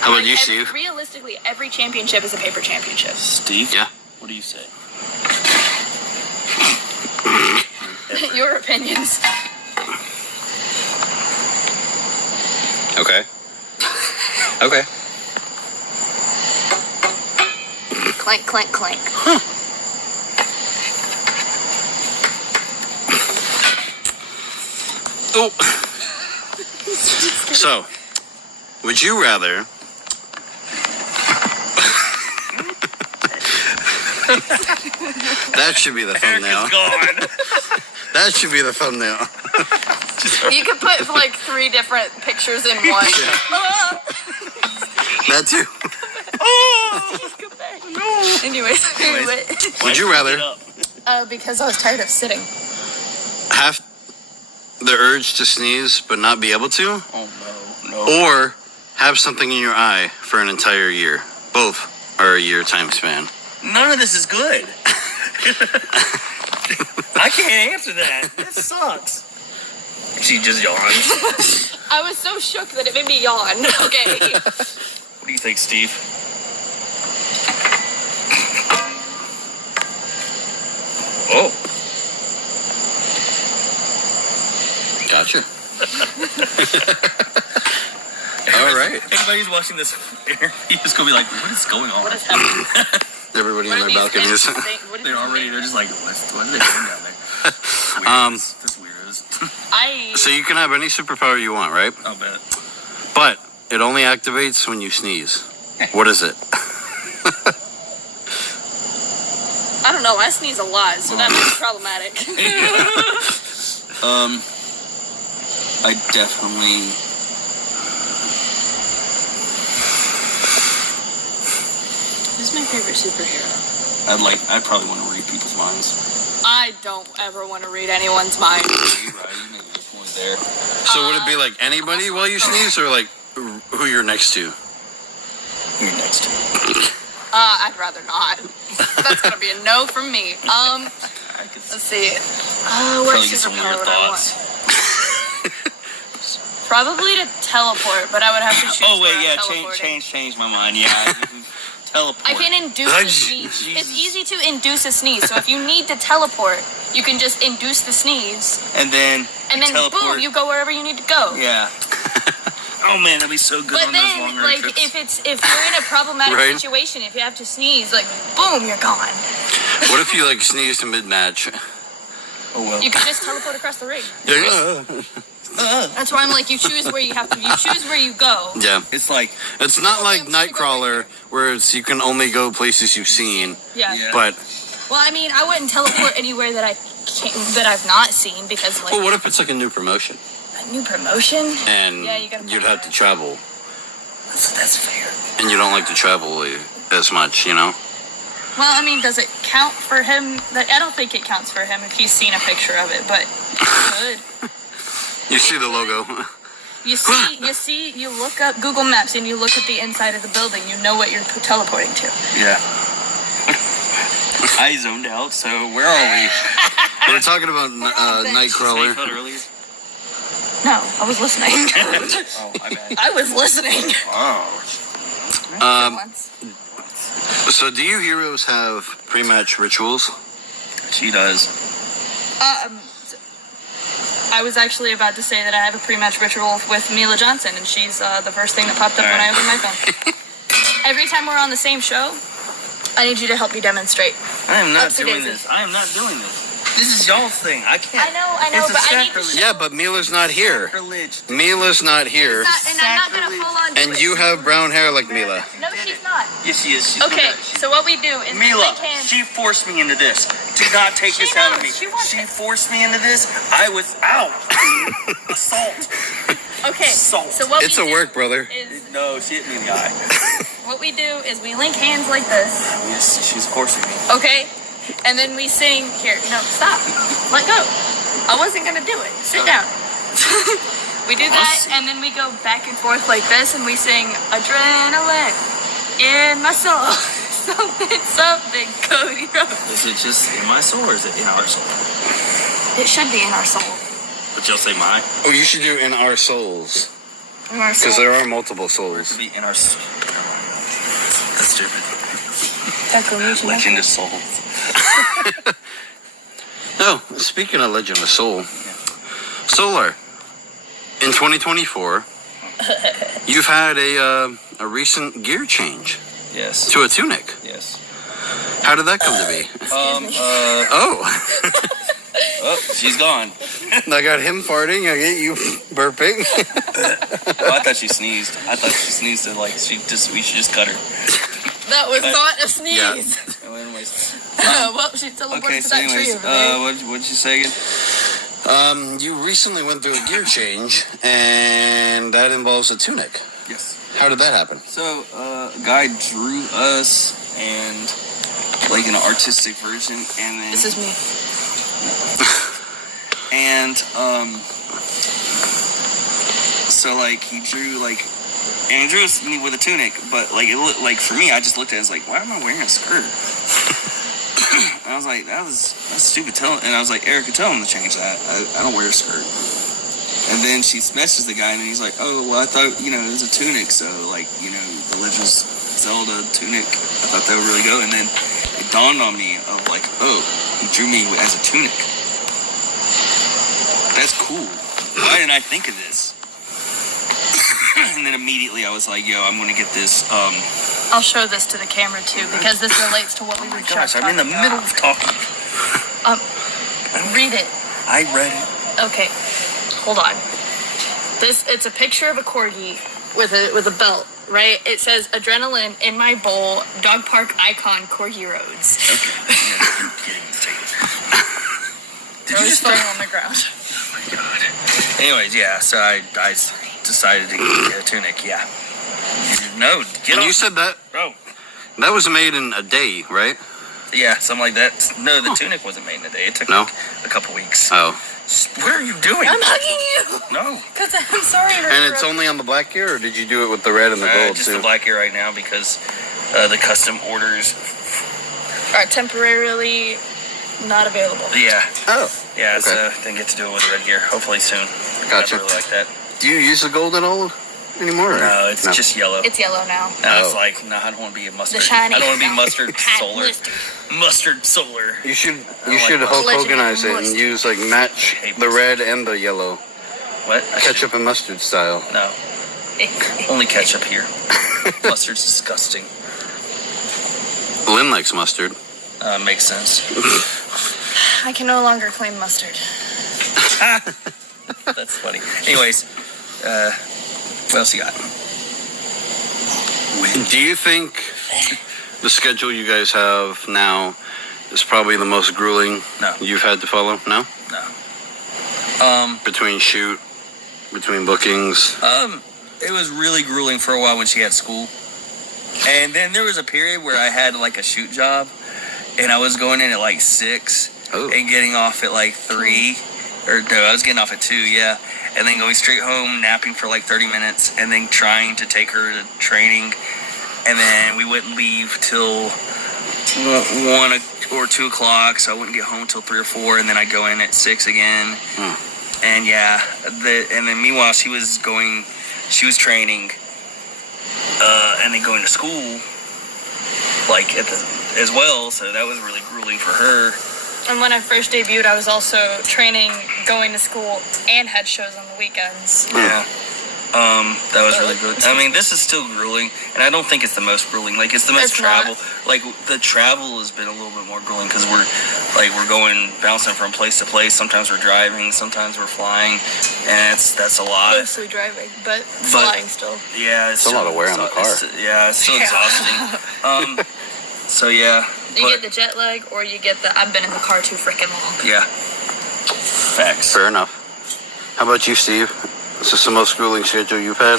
How about you, Steve? Realistically, every championship is a paper championship. Steve? Yeah. What do you say? Your opinions. Okay. Okay. Clank, clank, clank. Oh. So, would you rather that should be the thumbnail. Eric is gone. That should be the thumbnail. You could put like 3 different pictures in one. That too. Anyways. Would you rather Because I was tired of sitting. have the urge to sneeze but not be able to, Oh no. or have something in your eye for an entire year? Both are a year time span. None of this is good. I can't answer that. That sucks. She just yawned. I was so shook that it made me yawn. Okay. What do you think, Steve? Oh. Gotcha. All right. Anybody who's watching this, he's gonna be like, "What is going on?" What is happening? Everybody What on are their these balconies. men saying? What are They're these already. men They're just like, saying? "What are they doing down there?" This weirdos. So you can have any superpower you want, right? I'll bet. But it only activates when you sneeze. What is it? I don't know. I sneeze a lot, so that might be problematic. I definitely. Who's my favorite superhero? I'd probably want to read people's minds. I don't ever want to read anyone's mind. You're right. You make a good point there. So would it be like anybody while you sneeze, or like who you're next to? You're next. I'd rather not. That's gonna be a no from me. Let's see. What Probably get some of your superpower would I thoughts. want? Probably to teleport, but I would have to choose. Oh wait, where yeah, I'm teleporting. change my mind. Yeah, teleport. I can induce a sneeze. Jesus. It's easy to induce a sneeze. So if you need to teleport, you can just induce the sneeze, and then teleport. boom, you go wherever you need to go. Yeah. Oh man, that'd be so good But on those then, long road like, trips. if you're in a problematic Right. situation, if you have to sneeze, like, boom, you're gone. What if you like sneezed mid match? Oh well. You can just teleport across the ring. That's why I'm like, you choose where you have to. You choose where you go. Yeah. It's like, It's not like I'm just gonna go Nightcrawler, where it's you can only go places you've seen. Yeah. Yeah. But Well, I mean, I wouldn't teleport anywhere that I've not seen because like well, what if it's like a new promotion a new promotion. and Yeah, you gotta you'd have to travel, that's fair. and you don't like to travel as much, you know? Well, I mean, does it count for him? I don't think it counts for him if he's seen a picture of it, but it could. You see the logo. You look up Google Maps and you look at the inside of the building. You know what you're teleporting to. Yeah. I zoned out, so where are we? We're talking about Nightcrawler. Earlier? No, I was listening. Oh, my bad. I was listening. Oh. Once. So do you heroes have pre-match rituals? She does. I was actually about to say that I have a pre-match ritual with Mila Johnson, and she's the first thing that popped up when I opened my phone. Every time we're on the same show, I need you to help me demonstrate. I am not Upsy doing daisy. this. I am not doing this. This is y'all's thing. I can't. I know, It's a but I need to sacrilege. show. Yeah, but Mila's not here. Sacrilege. Mila's not here. And I'm not gonna fall on. And you have brown hair like Mila. No, she's not. Yes, she is. She's Okay, not- so what we do is we Mila, link hands. she forced me into this. Do not take She this out of me. knows. She wants it. forced me into this. I was out. Assault. Okay, Salt. so what It's we a do work, brother. is No, she hit me in the eye. what we do is we link hands like this. Yes, she's forcing me. Okay, and then we sing. Here, no, stop. Let go. I wasn't gonna do it. Sit down. We do that, and then we go back and forth like this, and we sing adrenaline in my soul. Something, something, Cody Rhodes. Is it just in my soul or is it in our soul? It should be in our soul. But you'll say mine. Oh, you should do in our souls. In our Because soul. there are multiple souls. To be in our soul. That's stupid. Legend of Souls. No, speaking of Legend of Soul, Solar, in 2024, you've had a recent gear change Yes. to a tunic. Yes. How did that come to be? Oh, Oh, she's gone. I got him farting, I get you burping. Oh, I thought she sneezed. So like we should just cut her. That was not a sneeze. Oh, anyways. Well, she teleported Okay, to so that tree anyways, over there. what'd you say again? You recently went through a gear change, and that involves a tunic. Yes. How did that happen? So, a guy drew us and like an artistic version, and then This is me. and so like he drew me with a tunic, but like it looked like for me, I just looked at it as like, why am I wearing a skirt? And I was like, that's stupid. And I was like, Airica, tell him to change that. I don't wear a skirt. And then she messages the guy, and he's like, oh, well, I thought, it was a tunic, so, like, the Legend of Zelda tunic, I thought that would really go. And then it dawned on me of, like, oh, he drew me as a tunic. That's cool. Why didn't I think of this? And then immediately I was like, yo, I'm going to get this, I'll show this to the camera too because this relates to what we were just gosh, I'm in the talking middle about. of talking. Read it. I read it. Okay, hold on. It's a picture of a corgi with a belt, right? It says adrenaline in my bowl, dog park icon, Corgi Roads. Okay. Yeah, you're getting Did you just falling on the ground? Oh my god. Anyways, yeah, so I decided to get a tunic, yeah. No, get And off. you said that that was made in a day, right? Yeah, something like that. No, the tunic wasn't made in a day. It took No? like a couple weeks. Oh. What are you doing? I'm hugging you No. because I'm sorry. And it's only on the black gear, or did you do it with the red and the gold Just too? the black here right now because the custom orders. are temporarily not available. Yeah. Oh. Yeah, Okay. so didn't get to do it with the red gear. Hopefully soon. Gotcha. I really like that. Do you use the gold at all anymore? or- No, it's just yellow. It's yellow now. And I was Oh. like, no, I don't want to be a mustard. The shiny. I don't want to be mustard Hot solar. mustard. Mustard solar. You should like Hulk Legend of Hoganize it and mustard. use like match hate the mustard. red and the yellow. What? Ketchup and mustard style. No. Only ketchup here. Mustard's disgusting. Lynn likes mustard. Makes sense. I can no longer claim mustard. That's funny. Anyways, what else you got? Do you think the schedule you guys have now is probably the most grueling No. you've had to follow? No? No. Between bookings. It was really grueling for a while when she had school. And then there was a period where I had like a shoot job and I was going in at like 6 and getting off at like 3. Or no, I was getting off at 2, yeah. And then going straight home, napping for like 30 minutes, and then trying to take her to training. And then we wouldn't leave till 1 or 2 o'clock, so I wouldn't get home till 3 or 4, and then I'd go in at 6 again. And yeah, and then meanwhile she was training, and then going to school, like as well, so that was really grueling for her. And when I first debuted, I was also training, going to school, and had shows on the weekends. Yeah. That was really good. I mean, this is still grueling, and I don't think it's the most grueling. Like, it's the most travel. Like, the travel has been a little bit more grueling because we're going, bouncing from place to place. Sometimes we're driving, sometimes we're flying, and that's a lot. Mostly driving, but flying still. Yeah, it's a lot of wear on the car. It's still exhausting. So yeah. You get the jet lag, or you get the I've been in the car too freaking long. Yeah. Facts. Fair enough. How about you, Steve? Is this the most grueling schedule you've had?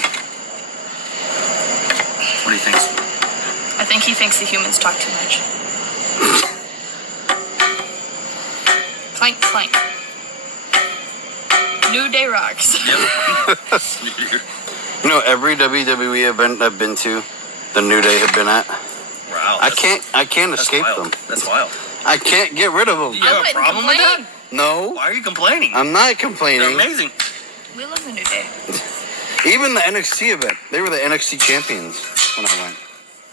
What do you think? I think he thinks the humans talk too much. Clank, clank. New Day rocks. Yep. You know, every WWE event I've been to, the New Day have been at. Wow. I can't escape them. That's wild. I can't get rid of them. Do you have a problem with that? No. Why are you complaining? I'm not complaining. They're amazing. We love the New Day. Even the NXT event, they were the NXT champions when I went.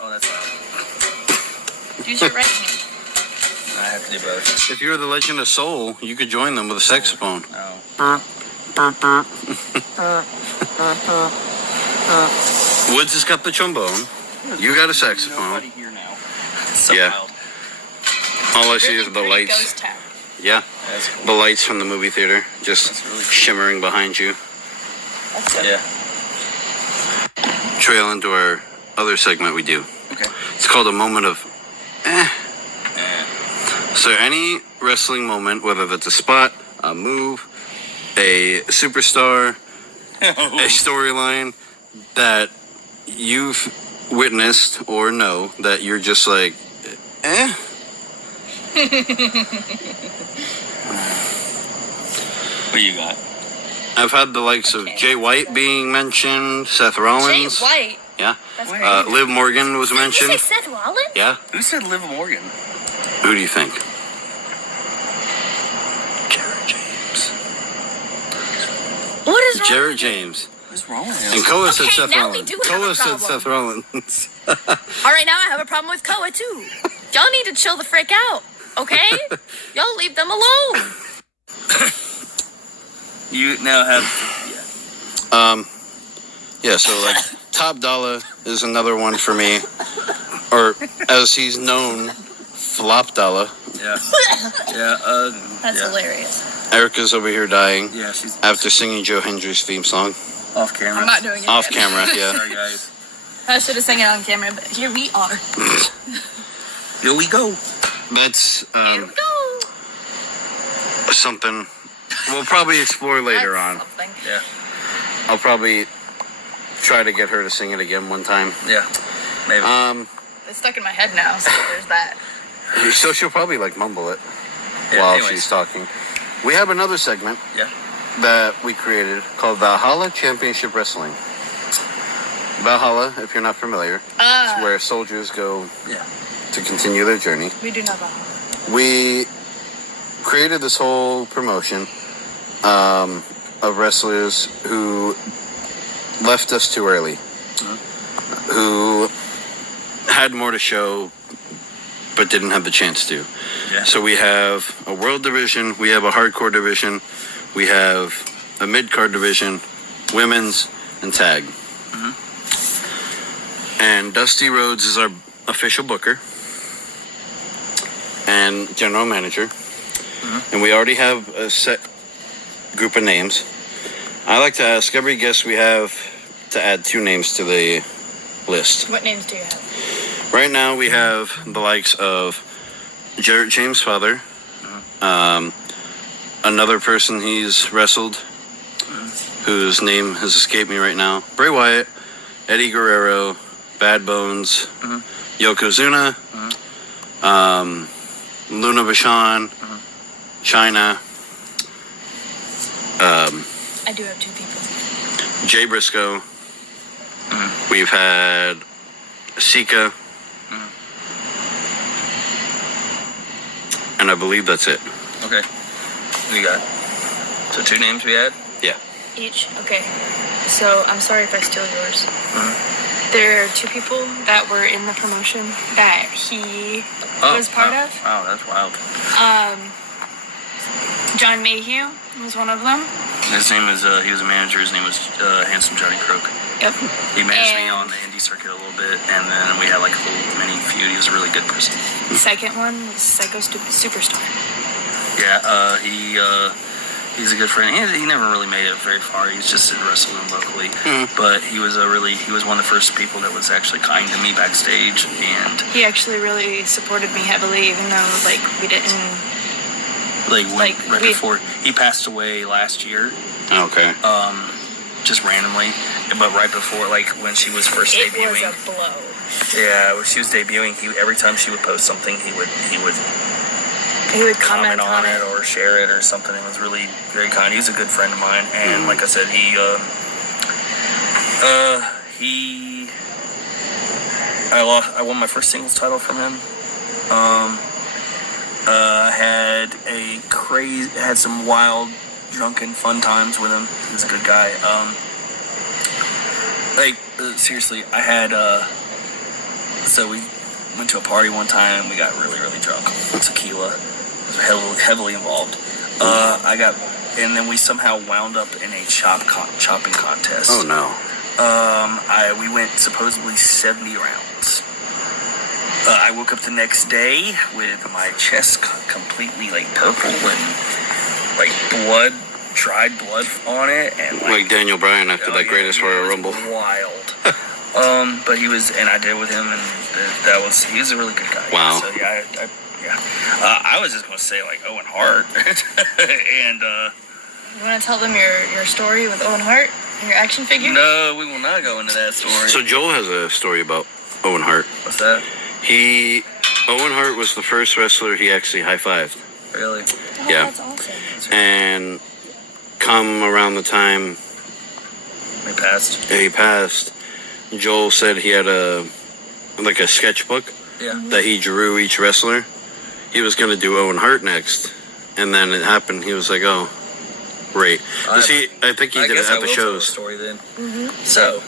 Oh, that's wild. Use your right hand. I have to do both. If you're the Legend of Soul, you could join them with a saxophone. No. Woods has got the trombone. You got a saxophone. Nobody here now. So Yeah. wild. All I see is the lights. Ghost town. Yeah, That's cool. the lights from the movie theater just That's really cool. shimmering behind you. That's good. Yeah. Trail into our other segment we do. Okay. It's called a moment of eh. Yeah. So any wrestling moment, whether that's a spot, a move, a superstar, a storyline that you've witnessed or know that you're just like, eh? What you got? I've had the likes of Jay White being mentioned, Seth Rollins. Jay White. Yeah. That's Wait. great. Liv Morgan was Did you mentioned. say Seth Rollins? Yeah. Who said Liv Morgan? Who do you think? Jared James. What is wrong? Jared James. What's wrong with And him? Koa said Okay, Seth now we Rollins. do have a Koa said problem. Seth Rollins. All right, now I have a problem with Koa too. Y'all need to chill the frick out, okay? Y'all leave them alone. You now have. Yeah, so like Top Dollar is another one for me. Or as he's known, Flop Dollar. Yeah. Yeah. That's yeah. hilarious. Erica's over here dying Yeah, she's after singing Joe Hendry's theme song. off camera. I'm not doing it. Off again. camera, yeah. Sorry, guys. I should have sang it on camera, but here we are. Here we go. That's Here we go. something we'll probably explore later That's on. something. Yeah. I'll probably try to get her to sing it again one time. Yeah. Maybe. It's stuck in my head now, so there's that. So she'll probably like mumble it Yeah, while anyways. she's talking. We have another segment Yeah. that we created called Valhalla Championship Wrestling. Valhalla, if you're not familiar, is where soldiers go Yeah. to continue their journey. We do not know. We created this whole promotion of wrestlers who left us too early, who had more to show but didn't have the chance to. Yeah. So we have a world division, we have a hardcore division, we have a mid-card division, women's, and tag. And Dusty Rhodes is our official booker and general manager. And we already have a set group of names. I like to ask every guest we have to add 2 names to the list. What names do you have? Right now we have the likes of Jarrett James' father, another person he's wrestled, whose name has escaped me right now, Bray Wyatt, Eddie Guerrero, Bad Bones, Yokozuna, Luna Vachon, China, I do have 2 people. Jay Briscoe. We've had Sika. And I believe that's it. Okay. We got. So 2 names we had? Yeah. Each? Okay. So, I'm sorry if I steal yours. There are 2 people that were in the promotion that he was part of. Wow, that's wild. John Mayhew was one of them. His name is, he was a manager. His name was Handsome Johnny Croak. Yep. He managed me on the indie circuit a little bit, and then we had like a little mini feud. He was a really good person. The second one was Psycho Superstar. Yeah, he's a good friend. He never really made it very far. He's just wrestling locally. But he was one of the first people that was actually kind to me backstage, and he actually really supported me heavily, even though we didn't. Before he passed away last year. Okay. Just randomly, but right before, when she was first debuting. It was a blow. Yeah, when she was debuting, every time she would post something, he would comment on it or share it or something. It was really very kind. He was a good friend of mine, and like I said, I won my first singles title from him. Had some wild, drunken, fun times with him. He was a good guy. Seriously, I had, so we went to a party one time. We got really, really drunk. Tequila was heavily involved. And then we somehow wound up in a chopping contest. Oh no. We went supposedly 70 rounds. I woke up the next day with my chest completely purple and dried blood on it, and like Daniel Bryan after that Greatest Royal Rumble. Wild. But he was, and I did with him, and he was a really good guy. Wow. So I was just gonna say Owen Hart, and you want to tell them your story with Owen Hart and your action figure? No, we will not go into that story. So Joel has a story about Owen Hart. What's that? Owen Hart was the first wrestler he actually high-fived. Really? Oh, Yeah. That's awesome. And come around the time He he passed, Joel said he had a sketchbook that he drew each wrestler. He was going to do Owen Hart next, and then it happened. He was like, oh, great. I think he did it at the shows. Story then. So,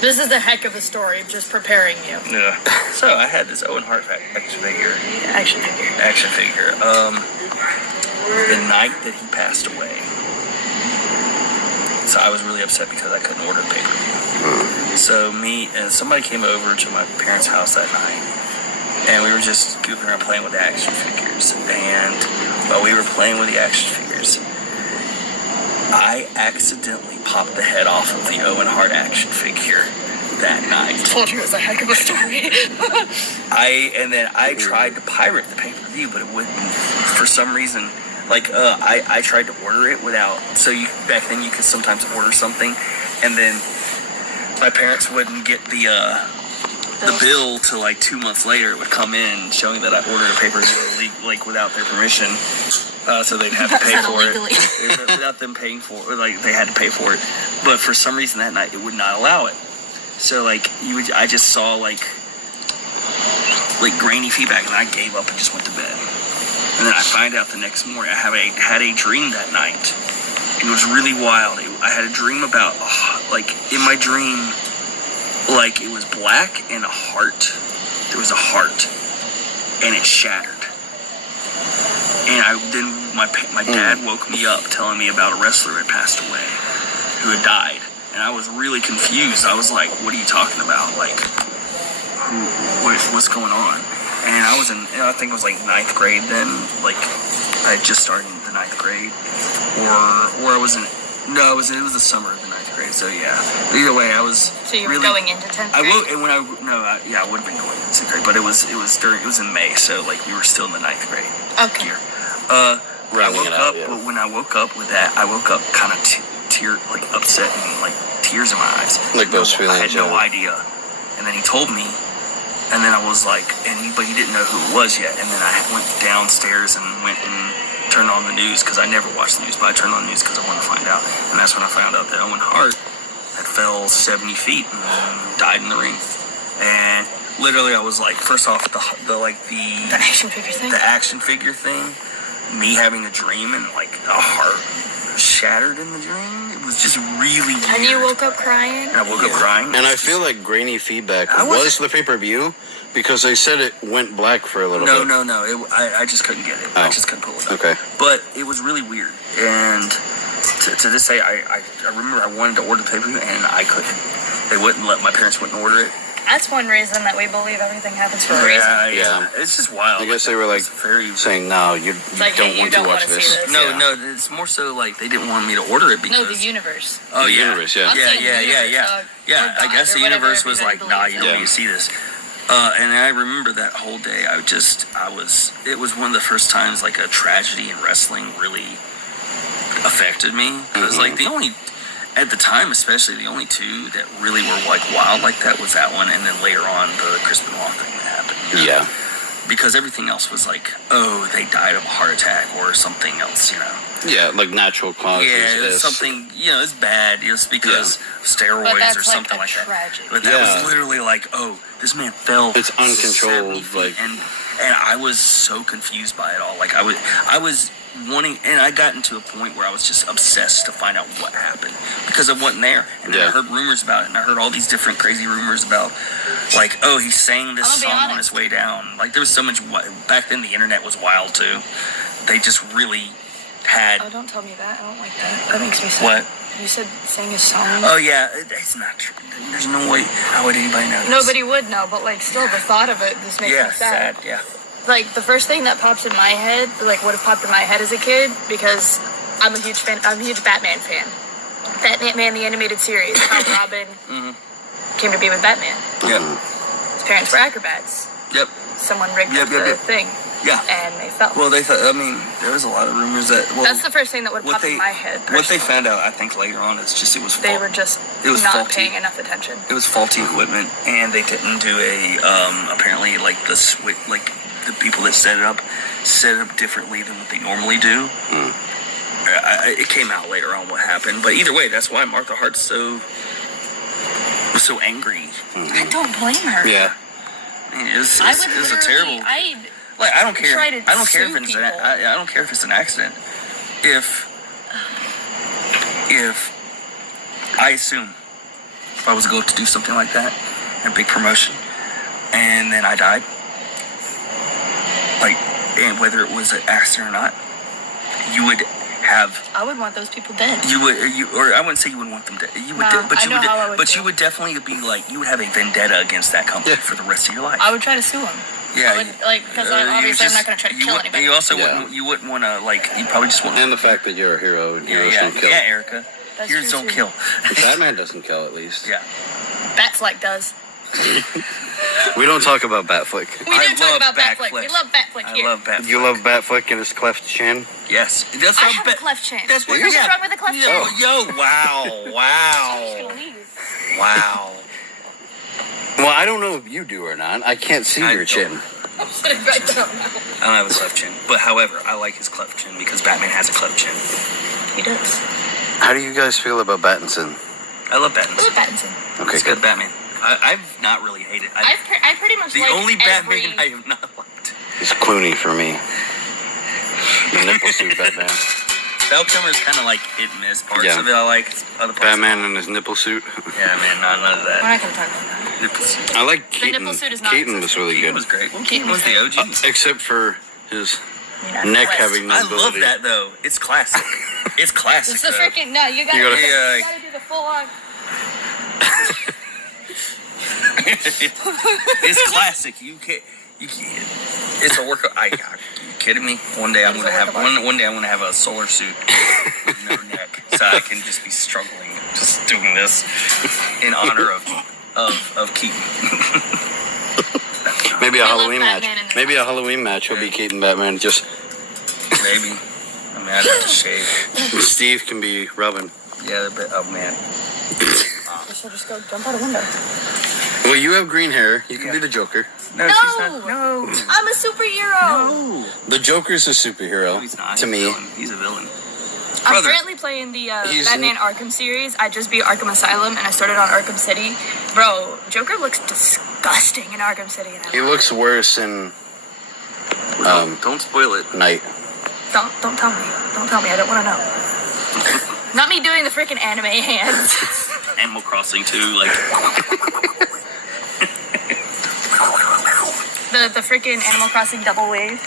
this is a heck of a story, just preparing you. yeah. So I had this Owen Hart action figure. Action figure. The night that he passed away. So I was really upset because I couldn't order the pay-per-view. So me and somebody came over to my parents' house that night, and we were just goofing around playing with the action figures. And while we were playing with the action figures, I accidentally popped the head off of the Owen Hart action figure that night. I told you it was a heck of a story. I tried to pirate the pay-per-view, but it wouldn't. For some reason, I tried to order it without. So back then you could sometimes order something, and then my parents wouldn't get the bill till 2 months later. It would come in showing that I ordered a pay-per-view without their permission. So they'd have to pay for it without them paying for it. They had to pay for it, but for some reason that night it would not allow it. So I just saw grainy feedback, and I gave up and just went to bed. And then I find out the next morning I had a dream that night. It was really wild. I had a dream about in my dream, it was black and a heart. There was a heart, and it shattered. And then my dad woke me up telling me about a wrestler who had passed away, who had died. And I was really confused. I was like, what are you talking about? What's going on? And I was I think it was 9th grade then. I had just started in the 9th grade, or I was in. No, it was the summer of the 9th grade. So yeah, either way, I was. So you were really, going into 10th grade? I would, and when I would have been going into 6th grade, but it was in May, so like we were still in the 9th grade. Okay. Year. But when I woke up with that, I woke up kind of upset and like tears in my eyes. Like those feelings. I had no idea, and then he told me, and then I was like, but he didn't know who it was yet, and then I went downstairs and went and turned on the news because I never watched the news, but I turned on the news because I wanted to find out, and that's when I found out that Owen Hart had fell 70 feet and died in the ring, and literally I was like, first off, the action figure thing, me having a dream and like a heart shattered in the dream, it was just really weird. And you woke up crying? And I woke up crying. And I feel like grainy feedback was the pay-per-view because they said it went black for a little bit. No. I just couldn't get it. I just couldn't pull it up. Okay. But it was really weird. And to this day, I remember I wanted to order the pay-per-view and I couldn't. My parents wouldn't order it. That's one reason that we believe everything happens for a reason. Yeah. It's just wild. I guess they were like saying, no, you don't want to watch this. No, it's more so like they didn't want me to order it because... No, the universe. Oh, the yeah. universe, yeah. Yeah, I guess the universe was like, nah, you don't need to see this. And I remember that whole day, it was one of the first times like a tragedy in wrestling really affected me. Because like at the time especially, the only two that really were like wild like that was that one, and then later on the Chris Benoit thing that happened. You know? Yeah. Because everything else was like, oh, they died of a heart attack or something else, you know. Yeah, like natural causes. Yeah, it's something, it's bad. It's because of steroids or something like that. But that was literally like, oh, this man fell. It's uncontrolled, feet, and I was so confused by it all. Like I was wanting, and I got into a point where I was just obsessed to find out what happened because I wasn't there. And then I heard rumors about it, and I heard all these different crazy rumors about, like, oh, he sang this song on his way down. Like there was so much. Back then, the internet was wild too. They just really had. Oh, don't tell me that. I don't like that. That makes me sad. What? You said sang his song. Oh yeah, it's not true. There's no way. How would anybody know this? Nobody would know, but like still, the thought of it just makes me sad. Yeah. Like the first thing that pops in my head, like would have popped in my head as a kid, because I'm a huge fan. I'm a huge Batman fan. Batman the animated series, how Robin came to be with Batman. Yep. His parents were acrobats. Yep. Someone rigged up the thing. Yeah. And they fell. Well, they thought. I mean, there was a lot of rumors that. Well, that's the first thing that would pop in my head. Personally. What they found out, I think, later on, is just it was. They were just not paying enough attention. It was faulty equipment, and they didn't do a. Apparently, like the people that set it up differently than what they normally do. It came out later on what happened, but either way, that's why Martha Hart's was so angry. I don't blame her. Yeah. I mean, it was a terrible. I don't care. I don't care if it's I don't care if it's an accident. If I assume if I was to go to do something like that, a big promotion, and then I died, and whether it was an accident or not, you would have. I would want those people dead. Or I wouldn't say you would want them dead. You would, you would definitely be like, you would have a vendetta against that company for the rest of your life. I would try to sue them. Yeah, because obviously I'm not going to try to kill anybody. You also wouldn't want to you probably just want. And the fact that you're a hero, heroes don't kill. Yeah, Airica. Heroes don't kill. Batman doesn't kill, at least. Yeah. Batfleck does. We don't talk about Batfleck. We do talk about Batfleck. We love Batfleck here. I love Batfleck. You love Batfleck and his cleft chin? Yes. I have a cleft chin. That's what you're wrong with a cleft chin. Yo, wow. Wow. Well, I don't know if you do or not. I can't see your chin. I'm sitting right down now. I don't have a cleft chin. But however, I like his cleft chin because Batman has a cleft chin. He does. How do you guys feel about Pattinson? I love Pattinson. I love Pattinson. Okay, good. Batman. I've not really hated. I pretty much the like only Batman I have not liked. It's Clooney for me. The nipple suit Batman. Val Kilmer's kind of like hit and miss. Parts of it I like. Other parts Batman in his nipple suit. Yeah, man, none of that. We're not gonna talk about that. Nipple suit. I like Keaton. The nipple suit is not. Keaton was really Keaton good. Was great. Well, Keaton was the OG. Except for his neck having no ability. I love that though. It's classic. It's classic. It's the freaking no. You gotta do the full on. It's classic. You can't. It's a workout. You kidding me? One day I'm gonna have a solar suit with no neck, so I can just be struggling, just doing this in honor of Keaton. Maybe a I love Halloween match. Batman in the Maybe a Halloween match will be Keaton Batman. Just Maybe. I mean, I'd have to shave. Steve can be Robin. Yeah, but oh man. I should just go jump out a window. Well, you have green hair. You can be the Joker. No, No! she's not. No. I'm a superhero. No. The Joker's a superhero. No, he's not. To me. He's a villain. I'm Brother. currently playing the He's Batman Arkham series. I just beat Arkham Asylum, and I started on Arkham City. Bro, Joker looks disgusting in Arkham City. And He looks worse in Don't spoil it. Night. Don't tell me. Don't tell me. I don't want to know. Not me doing the freaking anime hands. Animal Crossing too, like. the freaking Animal Crossing double wave.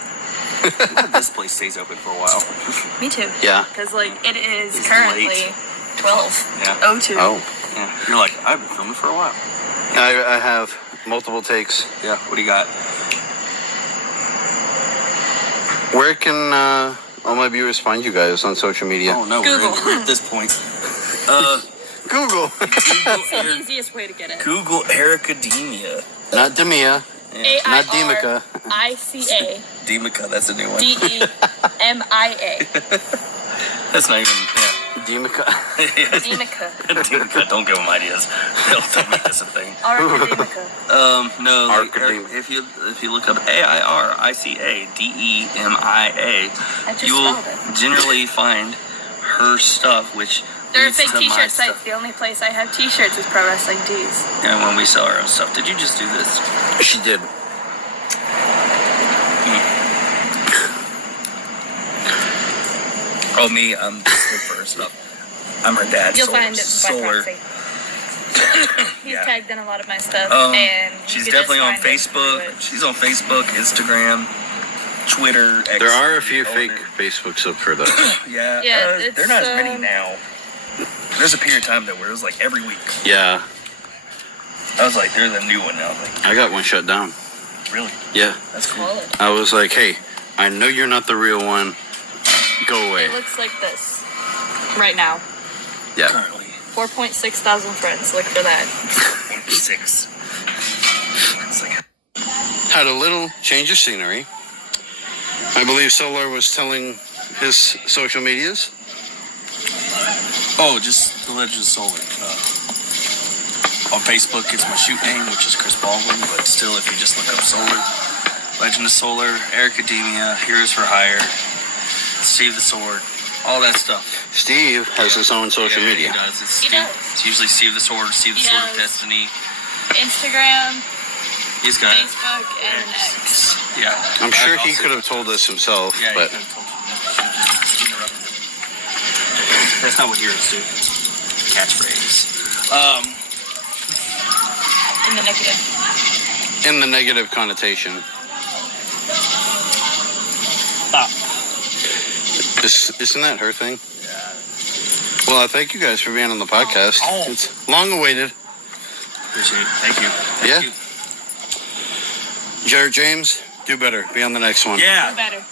This place stays open for a while. Me too. Yeah. Because like it is It's currently late. 12. Yeah. 02. Oh. Yeah. You're like, I've been filming for a while. I have multiple takes. Yeah. What do you got? Where can all my viewers find you guys on social media? Oh no, Google. we're at this point. Google. It's the easiest way to get it. Google Airica-Demia. Not Demia. Not Demica. Airica. Demica, that's a new one. Demia. That's not even. Demica. Yeah. Demica. Demica, don't give them ideas. They'll make this a thing. Airica-Demica. No. Like, Airica-Demia. if you look up Airica-Demia, I just you will spelled it. generally find her stuff, which. They're a leads fake to my t-shirt stuff. site. The only place I have t-shirts is Pro Wrestling Tees. And when we sell our own stuff, did you just do this? She did. Oh, me, I'm just the first stuff. I'm her dad. You'll Solar. find it by Solar. proxy. He's Yeah. tagged in a lot of my stuff, Um, and you she's can definitely just on find it through Facebook. it. She's on Facebook, Instagram, Twitter. X, There are a few older. fake Facebooks up for those. Yeah, Yeah, they're not it's, as many now. There's a period of time though where it was like every week. Yeah. I was like, there's a new one now. Like, I got one shut down. really? Yeah. That's cool. Solid. I was like, hey, I know you're not the real one. Go away. It looks like this right now. Yeah. Currently 4.6 thousand friends. Look for that. 6. It's like, Had a little change of scenery. I believe Solar was telling his social medias. oh, just the Legend of Solar. On Facebook, it's my shoot name, which is Chris Baldwin. But still, if you just look up Solar, Legend of Solar, Airica-Demia, Heroes for Hire, Steve the Sword, all that stuff. Steve has his own social Yeah, media. He does. It's, He Steve, does. It's usually Steve the Sword, Steve the He Sword of does. Destiny. Instagram, He's got Facebook, and an X. Yeah. I'm sure he Also- could have told us himself, Yeah, but he could have told you. Interrupted him. That's not what heroes do. Catchphrase. In the negative. in the negative connotation. Isn't that her thing? Yeah. Well, I thank you guys for being on the podcast. Oh. It's long awaited. Appreciate it. Thank you. Yeah. Thank you. Jared James, do better. Be on the next one. Yeah. Better.